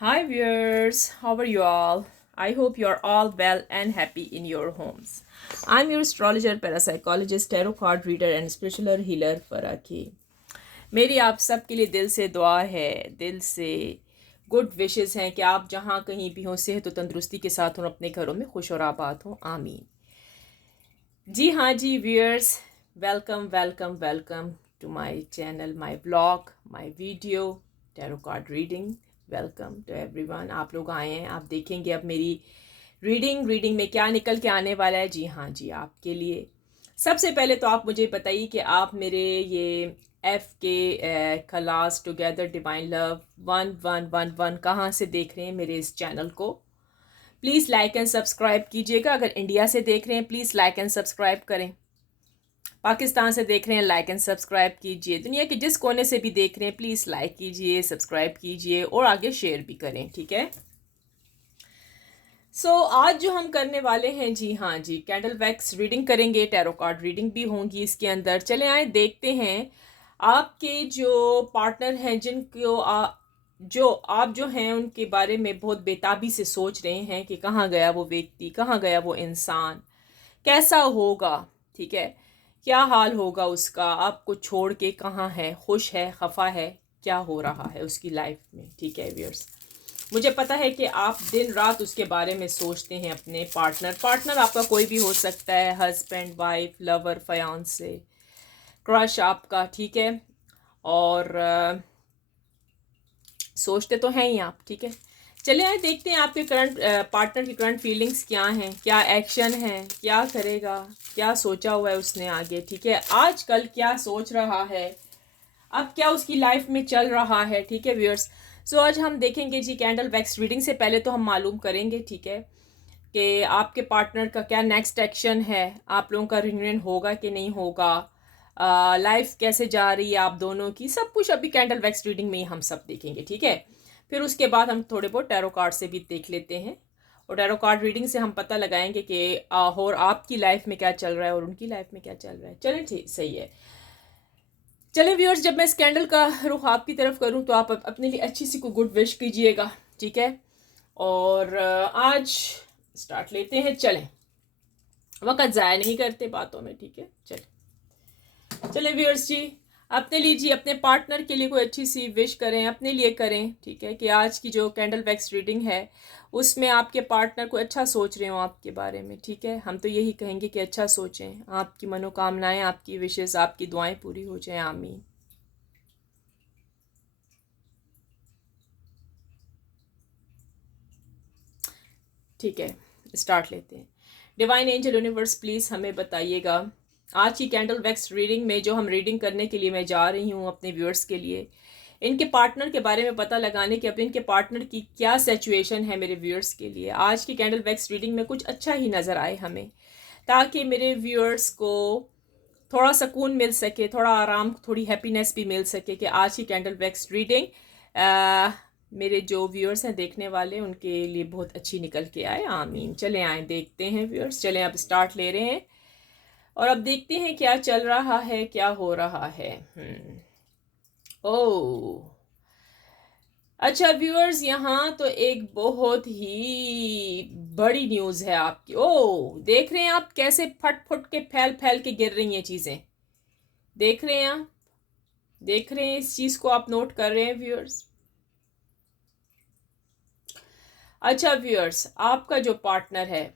Hi viewers, how are you all? I hope you are all well and happy in your homes. I'm your astrologer, parapsychologist, tarot card reader and spiritual healer फराकी। मेरी आप सब के लिए दिल से दुआ है, दिल से गुड विशेस हैं कि आप जहाँ कहीं भी हों सेहत और तंदुरुस्ती के साथ हों, अपने घरों में खुश और आबाद हों। आमीन। जी हाँ जी viewers, welcome welcome welcome to my channel, my blog, my video tarot card reading. Welcome to everyone. आप लोग आए हैं, आप देखेंगे अब मेरी रीडिंग में क्या निकल के आने वाला है। जी हाँ जी, आपके लिए सबसे पहले तो आप मुझे बताइए कि आप मेरे ये एफ के खलास टुगेदर डिवाइन लव 1111 कहाँ से देख रहे हैं मेरे इस चैनल को। प्लीज़ लाइक एंड सब्सक्राइब कीजिएगा। अगर इंडिया से देख रहे हैं प्लीज़ लाइक एंड सब्सक्राइब करें। पाकिस्तान से देख रहे हैं लाइक एंड सब्सक्राइब कीजिए। दुनिया के जिस कोने से भी देख रहे हैं प्लीज़ लाइक कीजिए, सब्सक्राइब कीजिए और आगे शेयर भी करें, ठीक है। आज जो हम करने वाले हैं, जी हाँ जी, कैंडल वैक्स रीडिंग करेंगे, टैरो कार्ड रीडिंग भी होंगी इसके अंदर। चले आए देखते हैं आपके जो पार्टनर हैं, जिनको आप जो हैं उनके बारे में बहुत बेताबी से सोच रहे हैं कि कहाँ गया वो व्यक्ति, कहाँ गया वो इंसान, कैसा होगा, ठीक है, क्या हाल होगा उसका, आपको छोड़ के कहाँ है, खुश है, खफा है, क्या हो रहा है उसकी लाइफ में, ठीक है व्यूअर्स। मुझे पता है कि आप दिन रात उसके बारे में सोचते हैं, अपने पार्टनर आपका कोई भी हो सकता है, हस्बैंड, वाइफ, लवर, फयांसे, क्रश आपका, ठीक है। और सोचते तो हैं ही आप, ठीक है। चलिए आए देखते हैं आपके करंट पार्टनर की करंट फीलिंग्स क्या हैं, क्या एक्शन है, क्या करेगा, क्या सोचा हुआ है उसने आगे, ठीक है, आजकल क्या सोच रहा है, अब क्या उसकी लाइफ में चल रहा है, ठीक है व्यूअर्स। आज हम देखेंगे जी कैंडल वैक्स रीडिंग से पहले तो हम मालूम करेंगे, ठीक है, कि आपके पार्टनर का क्या नेक्स्ट एक्शन है, आप लोगों का रियूनियन होगा कि नहीं होगा, लाइफ कैसे जा रही है आप दोनों की, सब कुछ अभी कैंडल वैक्स रीडिंग में ही हम सब देखेंगे, ठीक है। फिर उसके बाद हम थोड़े बहुत टैरो कार्ड से भी देख लेते हैं और टैरो कार्ड रीडिंग से हम पता लगाएंगे कि और आपकी लाइफ में क्या चल रहा है और उनकी लाइफ में क्या चल रहा है। चलें, ठीक, सही है। चले व्यूअर्स, जब मैं इस कैंडल का रुख आपकी तरफ करूं तो आप अपने लिए अच्छी सी को गुड विश कीजिएगा, ठीक है। और आज स्टार्ट लेते हैं, चलें, वक्त ज़ाया नहीं करते बातों में, ठीक है। चले व्यूअर्स जी, अपने लिए जी, अपने पार्टनर के लिए कोई अच्छी सी विश करें, अपने लिए करें, ठीक है, कि आज की जो कैंडल वैक्स रीडिंग है उसमें आपके पार्टनर को अच्छा सोच रहे हो आपके बारे में, ठीक है। हम तो यही कहेंगे कि अच्छा सोचें, आपकी मनोकामनाएं, आपकी विशेष, आपकी दुआएं पूरी हो जाएं। आमीन। ठीक है, स्टार्ट लेते हैं। डिवाइन एंजल यूनिवर्स, प्लीज़ हमें बताइएगा आज की कैंडल वैक्स रीडिंग में जो हम रीडिंग करने के लिए मैं जा रही हूँ अपने व्यूअर्स के लिए, इनके पार्टनर के बारे में पता लगाने की, अब इनके पार्टनर की क्या सिचुएशन है मेरे व्यूअर्स के लिए। आज की कैंडल वैक्स रीडिंग में कुछ अच्छा ही नज़र आए हमें, ताकि मेरे व्यूअर्स को थोड़ा सुकून मिल सके, थोड़ा आराम, थोड़ी हैप्पीनेस भी मिल सके कि आज की कैंडल वैक्स रीडिंग मेरे जो व्यूअर्स हैं देखने वाले, उनके लिए बहुत अच्छी निकल के आए। आमीन। चले आए देखते हैं व्यूअर्स, चलें अब स्टार्ट ले रहे हैं और अब देखते हैं क्या चल रहा है, क्या हो रहा है। ओ अच्छा व्यूअर्स, यहाँ तो एक बहुत ही बड़ी न्यूज़ है आपकी। ओ, देख रहे हैं आप कैसे फट फट के फैल फैल के गिर रही हैं चीज़ें, देख रहे हैं आप, देख रहे हैं इस चीज़ को, आप नोट कर रहे हैं व्यूअर्स। अच्छा व्यूअर्स, आपका जो पार्टनर है,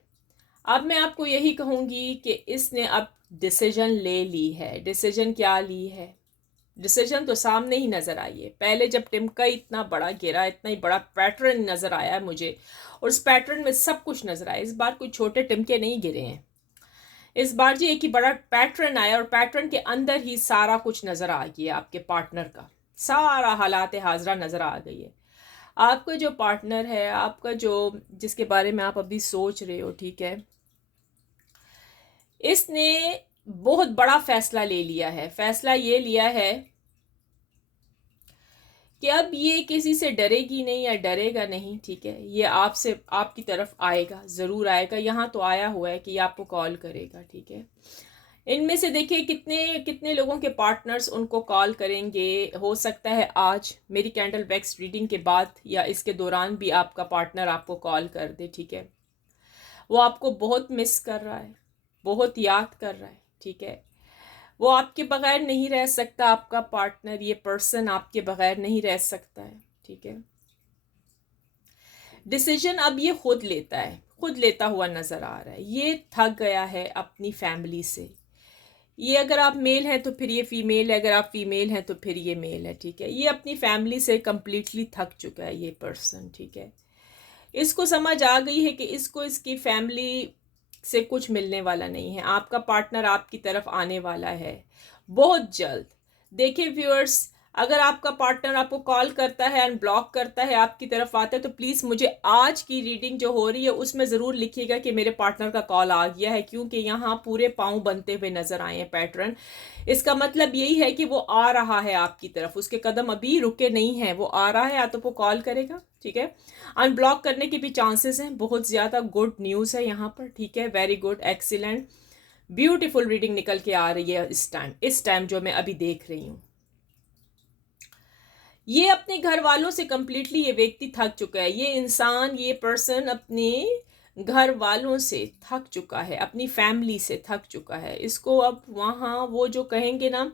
अब मैं आपको यही कहूँगी कि इसने अब डिसीजन ले ली है। डिसीजन क्या ली है, डिसीजन तो सामने ही नज़र आई है। पहले जब टिमका इतना बड़ा गिरा, इतना ही बड़ा पैटर्न नज़र आया है मुझे, और इस पैटर्न में सब कुछ नज़र आया। इस बार कोई छोटे टिमके नहीं गिरे हैं, इस बार जी एक ही बड़ा पैटर्न आया और पैटर्न के अंदर ही सारा कुछ नज़र आ गया। आपके पार्टनर का सारा हालात हाजरा नज़र आ गई है। आपका जो पार्टनर है, आपका जो, जिसके बारे में आप अभी सोच रहे हो, ठीक है, इसने बहुत बड़ा फैसला ले लिया है। फैसला ये लिया है कि अब ये किसी से डरेगी नहीं या डरेगा नहीं, ठीक है। ये आपसे, आपकी तरफ आएगा, ज़रूर आएगा। यहाँ तो आया हुआ है कि ये आपको कॉल करेगा, ठीक है। इनमें से देखिए कितने कितने लोगों के पार्टनर्स उनको कॉल करेंगे। हो सकता है आज मेरी कैंडल वैक्स रीडिंग के बाद या इसके दौरान भी आपका पार्टनर आपको कॉल कर दे, ठीक है। वो आपको बहुत मिस कर रहा है, बहुत याद कर रहा है, ठीक है। वो आपके बगैर नहीं रह सकता, आपका पार्टनर, ये पर्सन आपके बगैर नहीं रह सकता है, ठीक है। डिसीजन अब ये खुद लेता है, खुद लेता हुआ नज़र आ रहा है। ये थक गया है अपनी फैमिली से। ये अगर आप मेल हैं तो फिर ये फीमेल है, अगर आप फीमेल हैं तो फिर ये मेल है, ठीक है। ये अपनी फैमिली से कम्प्लीटली थक चुका है ये पर्सन, ठीक है। इसको समझ आ गई है कि इसको इसकी फैमिली से कुछ मिलने वाला नहीं है। आपका पार्टनर आपकी तरफ आने वाला है बहुत जल्द। देखिए व्यूअर्स, अगर आपका पार्टनर आपको कॉल करता है, अनब्लॉक करता है, आपकी तरफ आता है, तो प्लीज़ मुझे आज की रीडिंग जो हो रही है उसमें ज़रूर लिखिएगा कि मेरे पार्टनर का कॉल आ गया है, क्योंकि यहाँ पूरे पाँव बनते हुए नज़र आए हैं पैटर्न। इसका मतलब यही है कि वो आ रहा है आपकी तरफ, उसके कदम अभी रुके नहीं हैं, वो आ रहा है, या तो वो कॉल करेगा, ठीक है। अनब्लॉक करने के भी चांसेस हैं बहुत ज़्यादा। गुड न्यूज़ है यहाँ पर, ठीक है। Very good, excellent, beautiful reading निकल के आ रही है इस टाइम जो मैं अभी देख रही हूँ। ये अपने घर वालों से कंप्लीटली ये व्यक्ति थक चुका है। ये इंसान, ये पर्सन अपने घर वालों से थक चुका है, अपनी फैमिली से थक चुका है। इसको अब वहाँ वो जो कहेंगे ना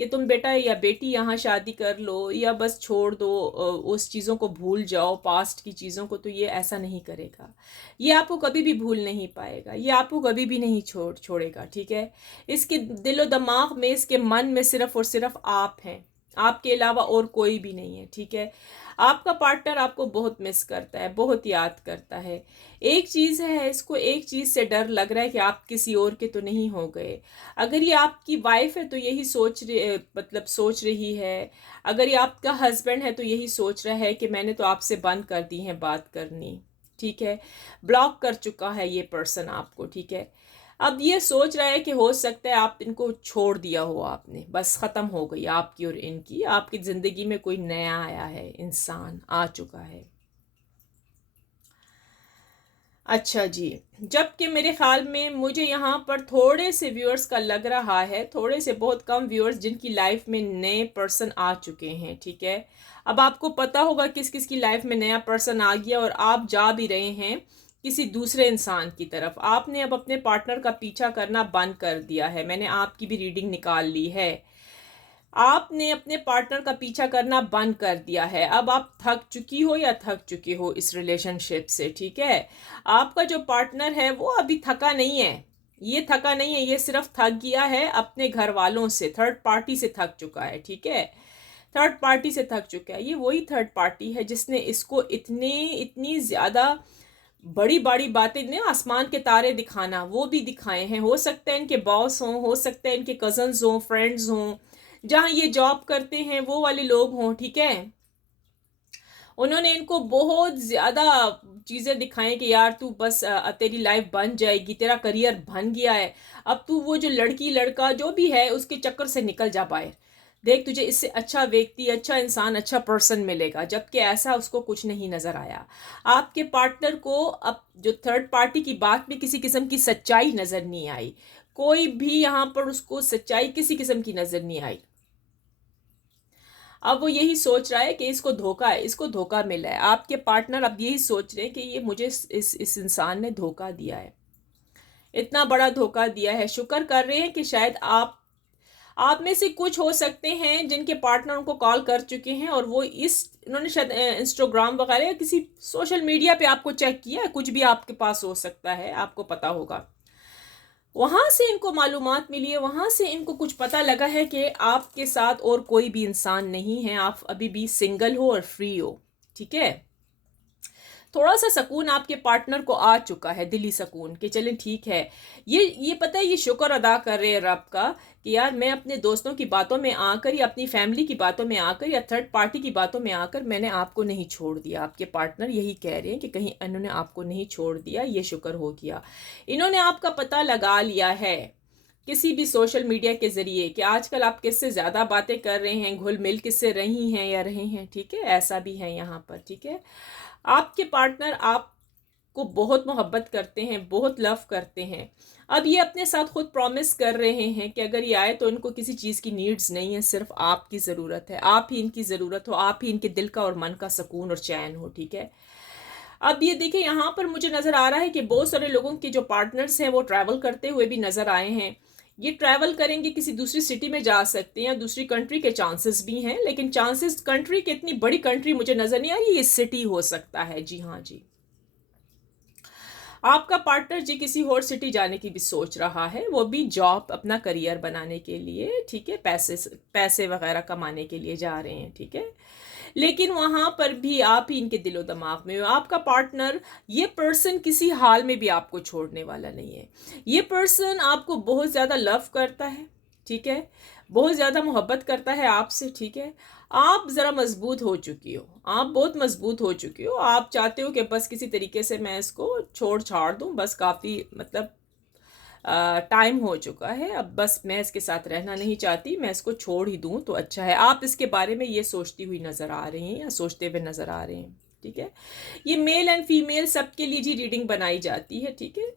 कि तुम बेटा या बेटी यहाँ शादी कर लो या बस छोड़ दो, उस चीज़ों को भूल जाओ, पास्ट की चीज़ों को, तो ये ऐसा नहीं करेगा। ये आपको कभी भी भूल नहीं पाएगा, ये आपको कभी भी नहीं छोड़ेगा, ठीक है। इसके दिलो दिमाग में, इसके मन में सिर्फ और सिर्फ आप हैं, आपके अलावा और कोई भी नहीं है, ठीक है। आपका पार्टनर आपको बहुत मिस करता है, बहुत याद करता है। एक चीज़ है, इसको एक चीज़ से डर लग रहा है कि आप किसी और के तो नहीं हो गए। अगर ये आपकी वाइफ है तो यही सोच रही है। अगर ये आपका हस्बैंड है तो यही सोच रहा है कि मैंने तो आपसे बंद कर दी है बात करनी, ठीक है। ब्लॉक कर चुका है ये पर्सन आपको, ठीक है। अब ये सोच रहा है कि हो सकता है आप इनको छोड़ दिया हो आपने, बस ख़त्म हो गई आपकी और इनकी। आपकी ज़िंदगी में कोई नया आया है, इंसान आ चुका है। अच्छा जी, जबकि मेरे ख्याल में मुझे यहाँ पर थोड़े से व्यूअर्स का लग रहा है, थोड़े से बहुत कम व्यूअर्स जिनकी लाइफ में नए पर्सन आ चुके हैं, ठीक है। अब आपको पता होगा किस किस की लाइफ में नया पर्सन आ गया और आप जा भी रहे हैं किसी दूसरे इंसान की तरफ। आपने अब अपने पार्टनर का पीछा करना बंद कर दिया है। मैंने आपकी भी रीडिंग निकाल ली है। आपने अपने पार्टनर का पीछा करना बंद कर दिया है। अब आप थक चुकी हो या थक चुके हो इस रिलेशनशिप से, ठीक है। आपका जो पार्टनर है वो अभी थका नहीं है, ये थका नहीं है, ये सिर्फ थक गया है अपने घर वालों से, थर्ड पार्टी से थक चुका है, ठीक है। थर्ड पार्टी से थक चुका है। ये वही थर्ड पार्टी है जिसने इसको इतनी ज़्यादा बड़ी बड़ी बातें ने, आसमान के तारे दिखाना, वो भी दिखाए हैं। हो सकता है इनके बॉस हों, हो सकता है इनके कजन्स हों, फ्रेंड्स हों, जहाँ ये जॉब करते हैं वो वाले लोग हों, ठीक है। उन्होंने इनको बहुत ज़्यादा चीज़ें दिखाएं कि यार तू बस तेरी लाइफ बन जाएगी, तेरा करियर बन गया है, अब तू वो जो लड़की लड़का जो भी है उसके चक्कर से निकल जा बाहर, देख तुझे इससे अच्छा व्यक्ति, अच्छा इंसान, अच्छा पर्सन मिलेगा। जबकि ऐसा उसको कुछ नहीं नज़र आया। आपके पार्टनर को अब जो थर्ड पार्टी की बात में किसी किस्म की सच्चाई नज़र नहीं आई, कोई भी यहाँ पर उसको सच्चाई किसी किस्म की नज़र नहीं आई। अब वो यही सोच रहा है कि इसको धोखा है, इसको धोखा मिला है। आपके पार्टनर अब यही सोच रहे हैं कि ये मुझे इस इंसान ने धोखा दिया है, इतना बड़ा धोखा दिया है। शुक्र कर रहे हैं कि शायद आप में से कुछ हो सकते हैं जिनके पार्टनर उनको कॉल कर चुके हैं और वो इन्होंने शायद इंस्टाग्राम वगैरह या किसी सोशल मीडिया पे आपको चेक किया, कुछ भी आपके पास हो सकता है, आपको पता होगा। वहाँ से इनको मालूमात मिली है, वहाँ से इनको कुछ पता लगा है कि आपके साथ और कोई भी इंसान नहीं है, आप अभी भी सिंगल हो और फ्री हो, ठीक है। थोड़ा सा सुकून आपके पार्टनर को आ चुका है, दिली सुकून, कि चलें ठीक है। ये पता है, ये शुक्र अदा कर रहे हैं रब का कि यार मैं अपने दोस्तों की बातों में आकर या अपनी फैमिली की बातों में आकर या थर्ड पार्टी की बातों में आकर मैंने आपको नहीं छोड़ दिया। आपके पार्टनर यही कह रहे हैं कि कहीं इन्होंने आपको नहीं छोड़ दिया, ये शुक्र हो गया। इन्होंने आपका पता लगा लिया है किसी भी सोशल मीडिया के ज़रिए कि आजकल आप किससे ज़्यादा बातें कर रहे हैं, घुल मिल किससे रही हैं या रहे हैं, ठीक है। ऐसा भी है यहाँ पर, ठीक है। आपके पार्टनर को बहुत मोहब्बत करते हैं, बहुत लव करते हैं। अब ये अपने साथ खुद प्रॉमिस कर रहे हैं कि अगर ये आए तो इनको किसी चीज़ की नीड्स नहीं है, सिर्फ आपकी ज़रूरत है, आप ही इनकी ज़रूरत हो, आप ही इनके दिल का और मन का सुकून और चैन हो, ठीक है। अब ये देखिए यहाँ पर मुझे नज़र आ रहा है कि बहुत सारे लोगों के जो पार्टनर्स हैं वो ट्रैवल करते हुए भी नज़र आए हैं। ये ट्रैवल करेंगे, किसी दूसरी सिटी में जा सकते हैं या दूसरी कंट्री के चांसेस भी हैं, लेकिन चांसेस कंट्री की, इतनी बड़ी कंट्री मुझे नज़र नहीं आ रही, ये सिटी हो सकता है। जी हाँ जी, आपका पार्टनर जी किसी और सिटी जाने की भी सोच रहा है, वो भी जॉब, अपना करियर बनाने के लिए, ठीक है, पैसे वगैरह कमाने के लिए जा रहे हैं, ठीक है। लेकिन वहाँ पर भी आप ही इनके दिलो दिमाग में हो। आपका पार्टनर, ये पर्सन किसी हाल में भी आपको छोड़ने वाला नहीं है। ये पर्सन आपको बहुत ज़्यादा लव करता है, ठीक है, बहुत ज़्यादा मोहब्बत करता है आपसे, ठीक है। आप ज़रा मजबूत हो चुकी हो, आप बहुत मजबूत हो चुकी हो। आप चाहते हो कि बस किसी तरीके से मैं इसको छोड़ छाड़ दूँ, बस काफ़ी मतलब टाइम हो चुका है, अब बस मैं इसके साथ रहना नहीं चाहती, मैं इसको छोड़ ही दूँ तो अच्छा है। आप इसके बारे में ये सोचती हुई नज़र आ रही हैं या सोचते हुए नज़र आ रहे हैं, ठीक है। ये मेल एंड फीमेल सबके लिए जी रीडिंग बनाई जाती है, ठीक है।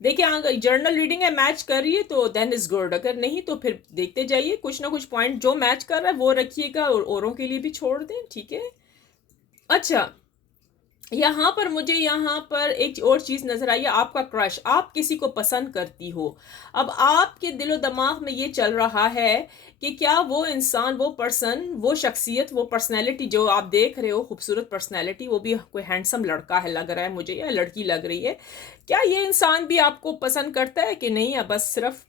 देखिए, अगर जर्नल रीडिंग है, मैच कर रही है तो देन इज़ गुड, अगर नहीं तो फिर देखते जाइए, कुछ ना कुछ पॉइंट जो मैच कर रहा है वो रखिएगा और औरों के लिए भी छोड़ दें, ठीक है। अच्छा, यहाँ पर मुझे यहाँ पर एक और चीज़ नज़र आई है, आपका क्रश, आप किसी को पसंद करती हो। अब आपके दिलो दिमाग में ये चल रहा है कि क्या वो इंसान, वो पर्सन, वो शख्सियत, वो पर्सनैलिटी जो आप देख रहे हो, खूबसूरत पर्सनैलिटी, वो भी कोई हैंडसम लड़का है लग रहा है मुझे, या लड़की लग रही है, क्या ये इंसान भी आपको पसंद करता है कि नहीं, या बस सिर्फ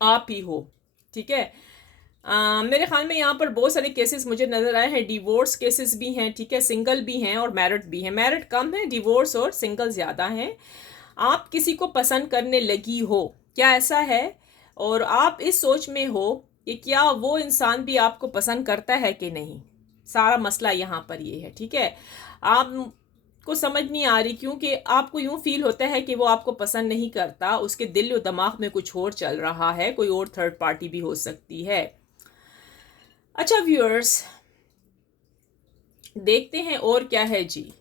आप ही हो, ठीक है। मेरे ख्याल में यहाँ पर बहुत सारे केसेस मुझे नज़र आए हैं, डिवोर्स केसेस भी हैं, ठीक है, सिंगल भी हैं और मैरिड भी हैं। मैरिड कम है, डिवोर्स और सिंगल ज़्यादा हैं। आप किसी को पसंद करने लगी हो, क्या ऐसा है? और आप इस सोच में हो कि क्या वो इंसान भी आपको पसंद करता है कि नहीं। सारा मसला यहाँ पर ये है, ठीक है। आप को समझ नहीं आ रही क्योंकि आपको यूं फील होता है कि वो आपको पसंद नहीं करता, उसके दिल और दिमाग में कुछ और चल रहा है, कोई और थर्ड पार्टी भी हो सकती है। अच्छा व्यूअर्स, देखते हैं और क्या है जी।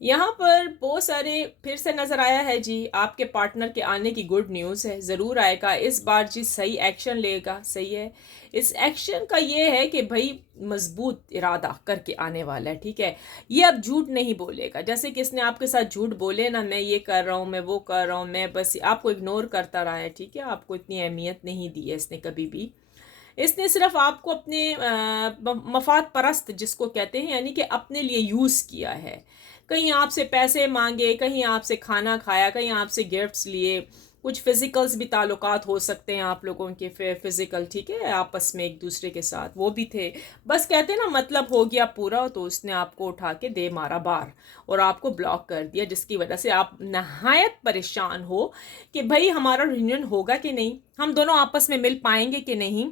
यहाँ पर बहुत सारे फिर से नज़र आया है जी, आपके पार्टनर के आने की गुड न्यूज़ है, ज़रूर आएगा इस बार जी, सही एक्शन लेगा, सही है। इस एक्शन का ये है कि भाई मजबूत इरादा करके आने वाला है, ठीक है। ये अब झूठ नहीं बोलेगा, जैसे कि इसने आपके साथ झूठ बोले ना, मैं ये कर रहा हूँ, मैं वो कर रहा हूँ, मैं बस आपको इग्नोर करता रहा है, ठीक है, आपको इतनी अहमियत नहीं दी है इसने कभी भी। इसने सिर्फ आपको अपने मफाद परस्त जिसको कहते हैं, यानी कि अपने लिए यूज़ किया है। कहीं आपसे पैसे मांगे, कहीं आपसे खाना खाया, कहीं आपसे गिफ्ट्स लिए, कुछ फिजिकल्स भी ताल्लुकात हो सकते हैं आप लोगों के, फिजिकल, ठीक है, आपस में एक दूसरे के साथ, वो भी थे। बस कहते हैं ना, मतलब हो गया पूरा, तो उसने आपको उठा के दे मारा बार और आपको ब्लॉक कर दिया, जिसकी वजह से आप नहायत परेशान हो कि भाई हमारा रियूनियन होगा कि नहीं, हम दोनों आपस में मिल पाएंगे कि नहीं।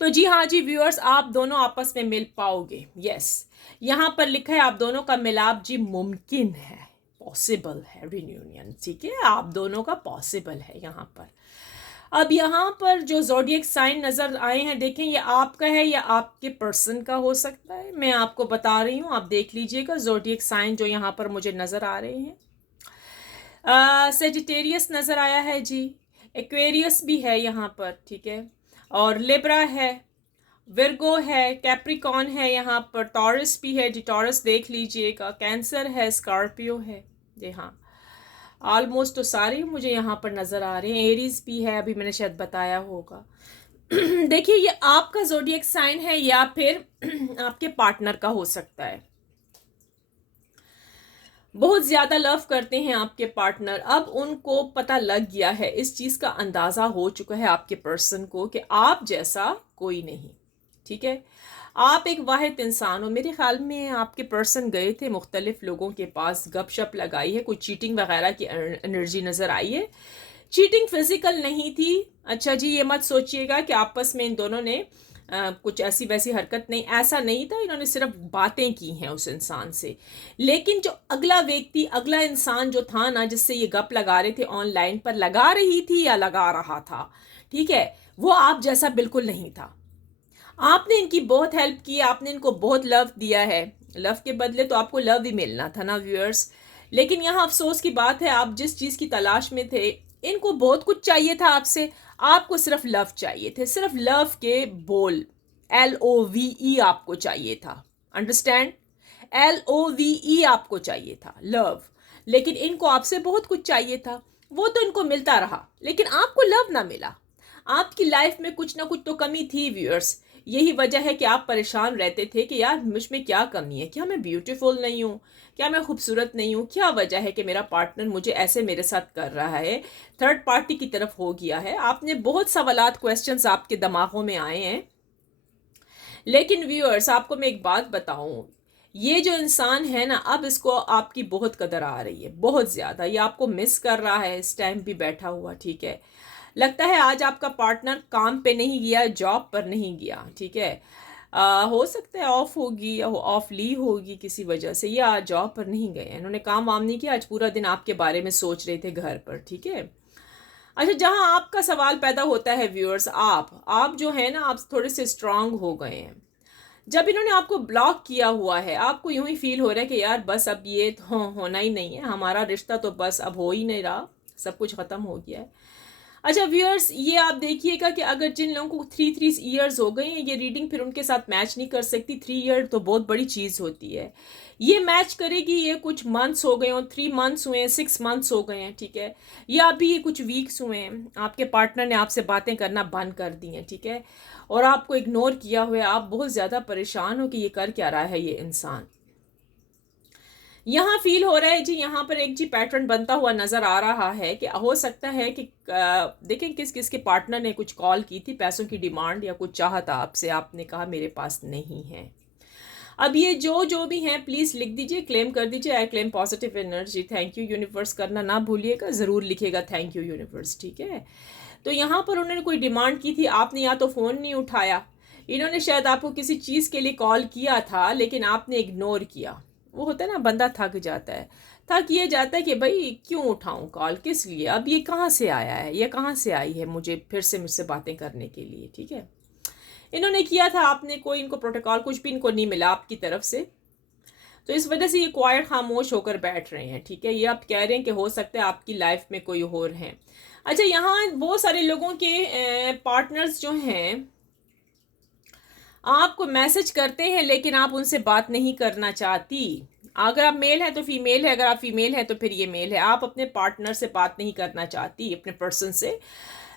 तो जी हाँ जी व्यूअर्स, आप दोनों आपस में मिल पाओगे, यस। यहाँ पर लिखा है आप दोनों का मिलाप जी मुमकिन है, पॉसिबल है रियूनियन, ठीक है, आप दोनों का पॉसिबल है यहाँ पर। अब यहाँ पर जो ज़ोडिएक साइन नज़र आए हैं, देखें, ये आपका है या आपके पर्सन का हो सकता है, मैं आपको बता रही हूँ, आप देख लीजिएगा ज़ोडिएक साइन जो यहाँ पर मुझे नज़र आ रहे हैं। सेजिटेरियस नज़र आया है जी, एक्वेरियस भी है यहाँ पर, ठीक है, और लिब्रा है, विर्गो है, कैप्रिकॉन है, यहाँ पर टॉरस भी है जी, टॉरस देख लीजिएगा, कैंसर है, स्कॉर्पियो है, जी हाँ, ऑलमोस्ट तो सारे मुझे यहाँ पर नज़र आ रहे हैं। एरीज भी है, अभी मैंने शायद बताया होगा। देखिए, ये आपका ज़ोडिएक साइन है या फिर आपके पार्टनर का हो सकता है। बहुत ज़्यादा लव करते हैं आपके पार्टनर, अब उनको पता लग गया है, इस चीज़ का अंदाज़ा हो चुका है आपके पर्सन को कि आप जैसा कोई नहीं, ठीक है, आप एक वाहिद इंसान हो। मेरे ख्याल में आपके पर्सन गए थे मुख्तलिफ लोगों के पास, गपशप लगाई है, कोई चीटिंग वगैरह की एनर्जी नज़र आई है। चीटिंग फिजिकल नहीं थी, अच्छा जी, ये मत सोचिएगा कि आपस में इन दोनों ने कुछ ऐसी वैसी हरकत नहीं, ऐसा नहीं था, इन्होंने सिर्फ बातें की हैं उस इंसान से। लेकिन जो अगला व्यक्ति, अगला इंसान जो था ना, जिससे ये गप लगा रहे थे, ऑनलाइन पर लगा रही थी या लगा रहा था, ठीक है, वो आप जैसा बिल्कुल नहीं था। आपने इनकी बहुत हेल्प की, आपने इनको बहुत लव दिया है, लव के बदले तो आपको लव ही मिलना था ना व्यूअर्स। लेकिन यहाँ अफसोस की बात है, आप जिस चीज़ की तलाश में थे, इनको बहुत कुछ चाहिए था आपसे। आपको सिर्फ लव चाहिए थे, सिर्फ लव के बोल, LOVE आपको चाहिए था। अंडरस्टैंड? LOVE आपको चाहिए था, लव। लेकिन इनको आपसे बहुत कुछ चाहिए था, वो तो इनको मिलता रहा, लेकिन आपको लव ना मिला। आपकी लाइफ में कुछ ना कुछ तो कमी थी व्यूअर्स। यही वजह है कि आप परेशान रहते थे कि यार मुझ में क्या कमी है, क्या मैं ब्यूटीफुल नहीं हूँ, क्या मैं खूबसूरत नहीं हूँ, क्या वजह है कि मेरा पार्टनर मुझे ऐसे मेरे साथ कर रहा है, थर्ड पार्टी की तरफ हो गया है। आपने बहुत सवालात, क्वेश्चंस आपके दिमागों में आए हैं। लेकिन व्यूअर्स, आपको मैं एक बात बताऊं, ये जो इंसान है ना, अब इसको आपकी बहुत कदर आ रही है, बहुत ज़्यादा। ये आपको मिस कर रहा है इस टाइम भी बैठा हुआ, ठीक है। लगता है आज आपका पार्टनर काम पे नहीं गया, जॉब पर नहीं गया, ठीक है। हो सकता है ऑफ होगी, ऑफ ली होगी किसी वजह से, या आज जॉब पर नहीं गए, इन्होंने काम वाम नहीं किया, आज पूरा दिन आपके बारे में सोच रहे थे घर पर, ठीक है। अच्छा, जहां आपका सवाल पैदा होता है व्यूअर्स, आप जो है ना, आप थोड़े से स्ट्रांग हो गए हैं। जब इन्होंने आपको ब्लॉक किया हुआ है, आपको यूं ही फील हो रहा है कि यार बस अब ये तो होना ही नहीं है, हमारा रिश्ता तो बस अब हो ही नहीं रहा, सब कुछ खत्म हो गया है। अच्छा व्यूअर्स, ये आप देखिएगा कि अगर जिन लोगों को 3 ईयर्स हो गए हैं, ये रीडिंग फिर उनके साथ मैच नहीं कर सकती। 3 ईयर तो बहुत बड़ी चीज़ होती है। ये मैच करेगी, ये कुछ मंथ्स हो गए हो, 3 मंथ्स हुए हैं, 6 मंथ्स हो गए हैं, ठीक है। या अभी ये कुछ वीक्स हुए हैं, आपके पार्टनर ने आपसे बातें करना बंद कर दी हैं, ठीक है, और आपको इग्नोर किया हुआ है। आप बहुत ज़्यादा परेशान हो कि ये कर क्या रहा है ये इंसान। यहाँ फील हो रहा है जी, यहाँ पर एक जी पैटर्न बनता हुआ नजर आ रहा है कि हो सकता है कि देखें किस किस के पार्टनर ने कुछ कॉल की थी, पैसों की डिमांड या कुछ चाहता आपसे, आपने कहा मेरे पास नहीं है। अब ये जो जो भी हैं प्लीज़ लिख दीजिए, क्लेम कर दीजिए, I claim positive energy, thank you universe करना ना भूलिएगा, ज़रूर लिखिएगा थैंक यू यूनिवर्स, ठीक है। तो यहाँ पर उन्होंने कोई डिमांड की थी, आपने या तो फ़ोन नहीं उठाया, इन्होंने शायद आपको किसी चीज़ के लिए कॉल किया था लेकिन आपने इग्नोर किया। वो होता है ना, बंदा थक जाता है, थक ये जाता है कि भाई क्यों उठाऊं कॉल, किस लिए, अब ये कहाँ से आया है, ये कहाँ से आई है मुझे फिर से मुझसे बातें करने के लिए, ठीक है। इन्होंने किया था, आपने कोई इनको प्रोटोकॉल कुछ भी इनको नहीं मिला आपकी तरफ से, तो इस वजह से ये क्वाइट खामोश होकर बैठ रहे हैं, ठीक है। ये आप कह रहे हैं कि हो सकता है आपकी लाइफ में कोई और है। अच्छा, यहाँ बहुत सारे लोगों के पार्टनर्स जो हैं आपको मैसेज करते हैं लेकिन आप उनसे बात नहीं करना चाहती। अगर आप मेल है तो फीमेल है, अगर आप फीमेल है तो फिर ये मेल है। आप अपने पार्टनर से बात नहीं करना चाहती, अपने पर्सन से।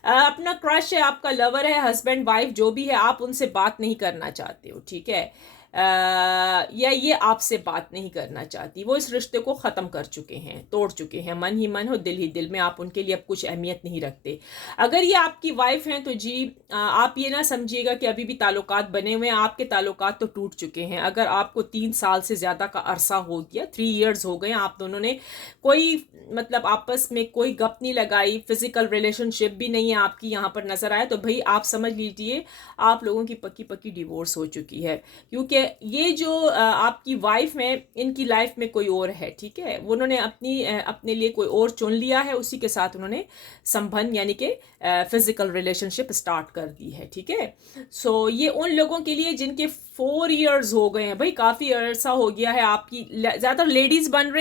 अपना क्रश है, आपका लवर है, हस्बैंड वाइफ जो भी है, आप उनसे बात नहीं करना चाहते हो, ठीक है। या ये आपसे बात नहीं करना चाहती, वो इस रिश्ते को ख़त्म कर चुके हैं, तोड़ चुके हैं, मन ही मन हो दिल ही दिल में, आप उनके लिए अब कुछ अहमियत नहीं रखते। अगर ये आपकी वाइफ हैं तो जी आप ये ना समझिएगा कि अभी भी ताल्लुकात बने हुए हैं, आपके ताल्लुकात तो टूट चुके हैं। अगर आपको 3 साल से ज़्यादा का अरसा हो गया, 3 ईयर्स हो गए, आप दोनों ने कोई मतलब आपस में कोई गप नहीं लगाई, फिजिकल रिलेशनशिप भी नहीं है आपकी यहाँ पर नज़र आया, तो भाई आप समझ लीजिए आप लोगों की पक्की पक्की डिवोर्स हो चुकी है। क्योंकि ये जो आपकी वाइफ है, इनकी लाइफ में कोई और है, ठीक है। वो उन्होंने अपने लिए कोई और चुन लिया है, उसी के साथ उन्होंने संबंध यानी कि फिजिकल रिलेशनशिप स्टार्ट कर दी है, ठीक है। सो ये उन लोगों के लिए जिनके 4 ईयर्स हो गए हैं, भाई काफ़ी अरसा हो गया है। आपकी ज़्यादातर लेडीज़ बन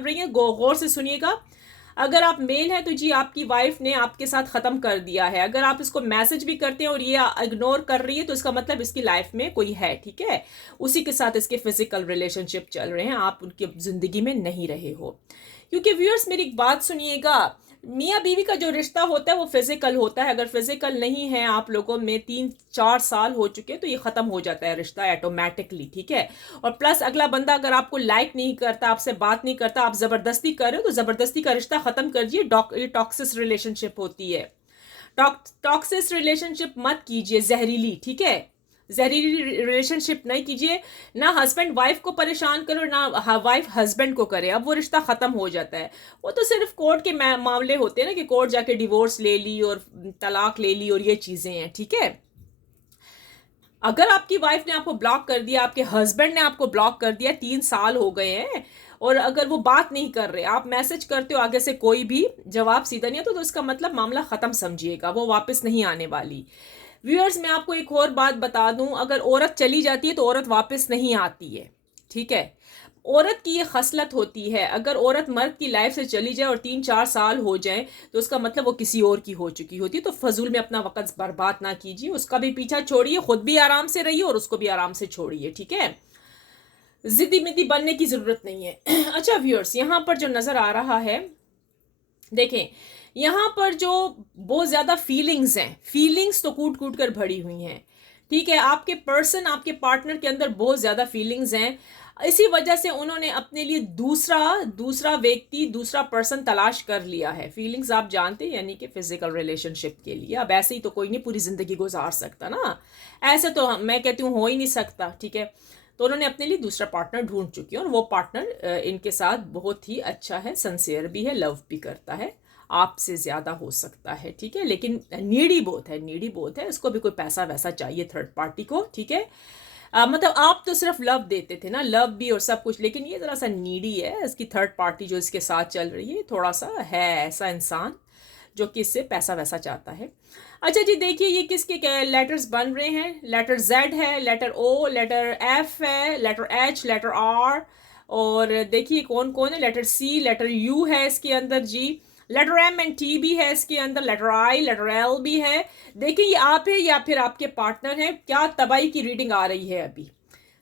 रही हैं, गौर से सुनिएगा। अगर आप मेल हैं तो जी आपकी वाइफ ने आपके साथ ख़त्म कर दिया है। अगर आप इसको मैसेज भी करते हैं और ये इग्नोर कर रही है तो इसका मतलब इसकी लाइफ में कोई है, ठीक है, उसी के साथ इसके फिजिकल रिलेशनशिप चल रहे हैं, आप उनकी ज़िंदगी में नहीं रहे हो। क्योंकि व्यूअर्स मेरी एक बात सुनिएगा, मियाँ बीवी का जो रिश्ता होता है वो फिजिकल होता है। अगर फिजिकल नहीं है, आप लोगों में 3-4 साल हो चुके तो ये ख़त्म हो जाता है रिश्ता ऑटोमेटिकली, ठीक है। और प्लस अगला बंदा अगर आपको लाइक नहीं करता, आपसे बात नहीं करता, आप ज़बरदस्ती कर रहे हो तो ज़बरदस्ती का रिश्ता ख़त्म कर दिए। ये टॉक्सिस रिलेशनशिप होती है। टॉक्सिस रिलेशनशिप मत कीजिए, जहरीली, ठीक है। जहरीली रिलेशनशिप नहीं कीजिए। ना हस्बैंड वाइफ को परेशान करो, ना वाइफ हस्बैंड को करे, अब वो रिश्ता ख़त्म हो जाता है। वो तो सिर्फ कोर्ट के मामले होते हैं ना, कि कोर्ट जाके डिवोर्स ले ली और तलाक ले ली और ये चीज़ें हैं, ठीक है। अगर आपकी वाइफ ने आपको ब्लॉक कर दिया, आपके हस्बैंड ने आपको ब्लॉक कर दिया, 3 साल हो गए हैं, और अगर वो बात नहीं कर रहे, आप मैसेज करते हो, आगे से कोई भी जवाब सीधा नहीं आता, तो इसका मतलब मामला ख़त्म समझिएगा, वो वापस नहीं आने वाली। व्यूअर्स, मैं आपको एक और बात बता दूं, अगर औरत चली जाती है तो औरत वापस नहीं आती है, ठीक है। औरत की ये खसलत होती है, अगर औरत मर्द की लाइफ से चली जाए और 3-4 साल हो जाए तो उसका मतलब वो किसी और की हो चुकी होती है। तो फजूल में अपना वक्त बर्बाद ना कीजिए, उसका भी पीछा छोड़िए, खुद भी आराम से रहिए और उसको भी आराम से छोड़िए, ठीक है। जिद्दी मिद्दी बनने की जरूरत नहीं है। अच्छा व्यूअर्स, यहाँ पर जो नजर आ रहा है, देखें यहाँ पर जो बहुत ज्यादा फीलिंग्स हैं, फीलिंग्स तो कूट कूट कर भरी हुई हैं, ठीक है। आपके पर्सन, आपके पार्टनर के अंदर बहुत ज्यादा फीलिंग्स हैं। इसी वजह से उन्होंने अपने लिए दूसरा दूसरा व्यक्ति, दूसरा पर्सन तलाश कर लिया है। फीलिंग्स आप जानते हैं, यानी कि फिजिकल रिलेशनशिप के लिए। अब ऐसे ही तो कोई नहीं पूरी जिंदगी गुजार सकता ना, ऐसे तो मैं कहती हूँ हो ही नहीं सकता, ठीक है। तो उन्होंने अपने लिए दूसरा पार्टनर ढूंढ चुकी है और वो पार्टनर इनके साथ बहुत ही अच्छा है, सिंसियर भी है, लव भी करता है, आपसे ज़्यादा हो सकता है, ठीक है। लेकिन नीडी बहुत है, नीडी बहुत है, इसको भी कोई पैसा वैसा चाहिए थर्ड पार्टी को, ठीक है। मतलब आप तो सिर्फ लव देते थे ना, लव भी और सब कुछ, लेकिन ये ज़रा सा नीडी है। इसकी थर्ड पार्टी जो इसके साथ चल रही है थोड़ा सा है ऐसा इंसान जो कि इससे पैसा वैसा चाहता है। अच्छा जी, देखिए ये किसके लेटर्स बन रहे हैं। लेटर जेड है, लेटर ओ, लेटर एफ है, लेटर एच, लेटर आर, और देखिए कौन कौन है। लेटर सी, लेटर यू है इसके अंदर जी, लेटर एम एंड टी भी है इसके अंदर, लेटर आई, लेटर एल भी है। देखिए ये आप है या फिर आपके पार्टनर है। क्या तबाही की रीडिंग आ रही है, अभी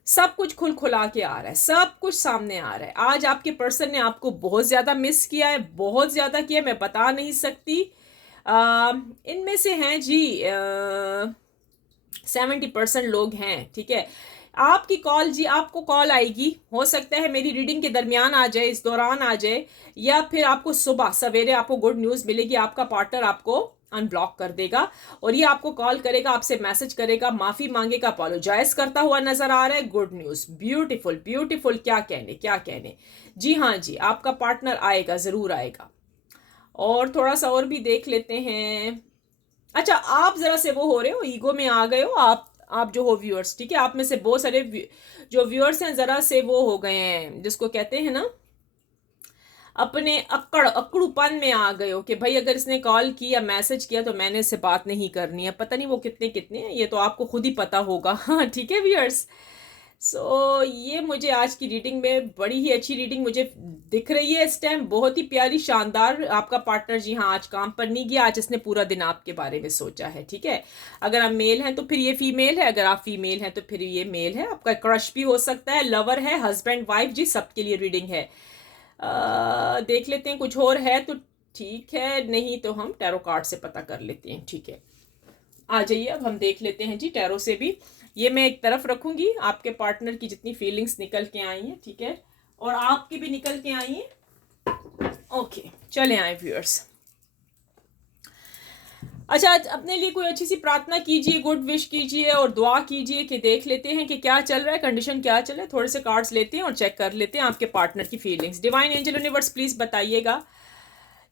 सब कुछ खुल खुला के आ रहा है, सब कुछ सामने आ रहा है। आज आपके पर्सन ने आपको बहुत ज्यादा मिस किया है, बहुत ज्यादा किया, मैं बता नहीं सकती। इनमें से हैं जी 70% लोग हैं, ठीक है। आपकी कॉल जी, आपको कॉल आएगी, हो सकता है मेरी रीडिंग के दरमियान आ जाए, इस दौरान आ जाए, या फिर आपको सुबह सवेरे आपको गुड न्यूज़ मिलेगी, आपका पार्टनर आपको अनब्लॉक कर देगा और ये आपको कॉल करेगा, आपसे मैसेज करेगा, माफी मांगेगा, अपोलोजाइज करता हुआ नजर आ रहा है। गुड न्यूज़, ब्यूटीफुल ब्यूटीफुल, क्या कहने क्या कहने। जी हाँ जी, आपका पार्टनर आएगा, जरूर आएगा। और थोड़ा सा और भी देख लेते हैं। अच्छा, आप जरा से वो हो रहे हो, ईगो में आ गए हो आप जो हो व्यूअर्स, ठीक है। आप में से बहुत सारे जो व्यूअर्स हैं जरा से वो हो गए हैं, जिसको कहते हैं ना, अपने अकड़ूपन में आ गए हो कि भाई अगर इसने कॉल किया, मैसेज किया तो मैंने इससे बात नहीं करनी है। पता नहीं वो कितने कितने हैं, ये तो आपको खुद ही पता होगा। हाँ ठीक है व्यूअर्स। सो ये मुझे आज की रीडिंग में बड़ी ही अच्छी रीडिंग मुझे दिख रही है इस टाइम, बहुत ही प्यारी शानदार। आपका पार्टनर जी हाँ आज काम पर नहीं गया, आज इसने पूरा दिन आपके बारे में सोचा है, ठीक है। अगर आप मेल हैं तो फिर ये फीमेल है, अगर आप फीमेल हैं तो फिर ये मेल है। आपका क्रश भी हो सकता है, लवर है, हस्बैंड वाइफ जी, सबके लिए रीडिंग है। देख लेते हैं कुछ और है तो ठीक है, नहीं तो हम टैरो कार्ड से पता कर लेते हैं, ठीक है। आ जाइए, अब हम देख लेते हैं जी टैरो से भी। ये मैं एक तरफ रखूंगी, आपके पार्टनर की जितनी फीलिंग्स निकल के आई हैं, ठीक है, और आपकी भी निकल के आई हैं। ओके, चले आए व्यूअर्स। अच्छा, अपने लिए कोई अच्छी सी प्रार्थना कीजिए, गुड विश कीजिए और दुआ कीजिए कि देख लेते हैं कि क्या चल रहा है, कंडीशन क्या चल रहा है। थोड़े से कार्ड्स लेते हैं और चेक कर लेते हैं आपके पार्टनर की feelings. Divine angel universe please बताइएगा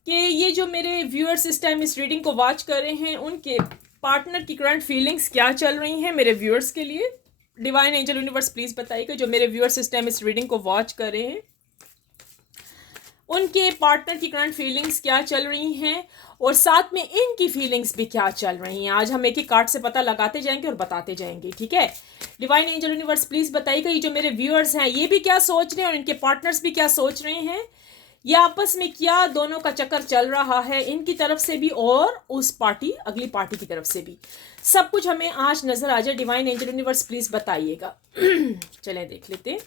कि ये जो मेरे व्यूअर्स इस टाइम इस रीडिंग को वॉच कर रहे हैं, उनके पार्टनर की करंट फीलिंग्स क्या चल रही हैं मेरे व्यूअर्स के लिए। डिवाइन एंजल यूनिवर्स प्लीज बताइएगा, जो मेरे व्यूअर्स इस टाइम इस रीडिंग को वॉच कर रहे हैं, उनके पार्टनर की करंट फीलिंग्स क्या चल रही हैं और साथ में इनकी फीलिंग्स भी क्या चल रही हैं। आज हम एक एक कार्ड से पता लगाते जाएंगे और बताते जाएंगे, ठीक है। डिवाइन एंजल यूनिवर्स प्लीज बताइएगा, ये जो मेरे व्यूअर्स हैं ये भी क्या सोच रहे हैं और इनके पार्टनर्स भी क्या सोच रहे हैं, या आपस में क्या दोनों का चक्कर चल रहा है, इनकी तरफ से भी और उस पार्टी अगली पार्टी की तरफ से भी। सब कुछ हमें आज नजर आ जाए। डिवाइन एंजल यूनिवर्स प्लीज बताइएगा। चलें देख लेते हैं।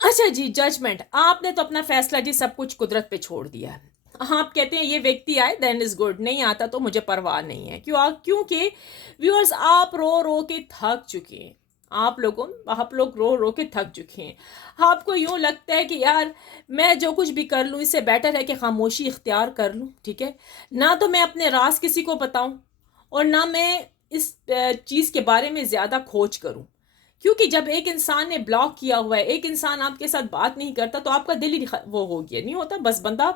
अच्छा जी, जजमेंट, आपने तो अपना फैसला जी सब कुछ कुदरत पे छोड़ दिया है। आप कहते हैं ये व्यक्ति आए देन इज गुड, नहीं आता तो मुझे परवाह नहीं है। क्योंकि व्यूअर्स आप रो रो के थक चुके हैं, आप लोग रो रो के थक चुके हैं। आपको यूं लगता है कि यार मैं जो कुछ भी कर लूँ इससे बेटर है कि खामोशी इख्तियार कर लूँ, ठीक है। ना तो मैं अपने राज किसी को बताऊं और ना मैं इस चीज़ के बारे में ज़्यादा खोज करूं, क्योंकि जब एक इंसान ने ब्लॉक किया हुआ है, एक इंसान आपके साथ बात नहीं करता तो आपका दिल ही वो हो गया, नहीं होता, बस बंदा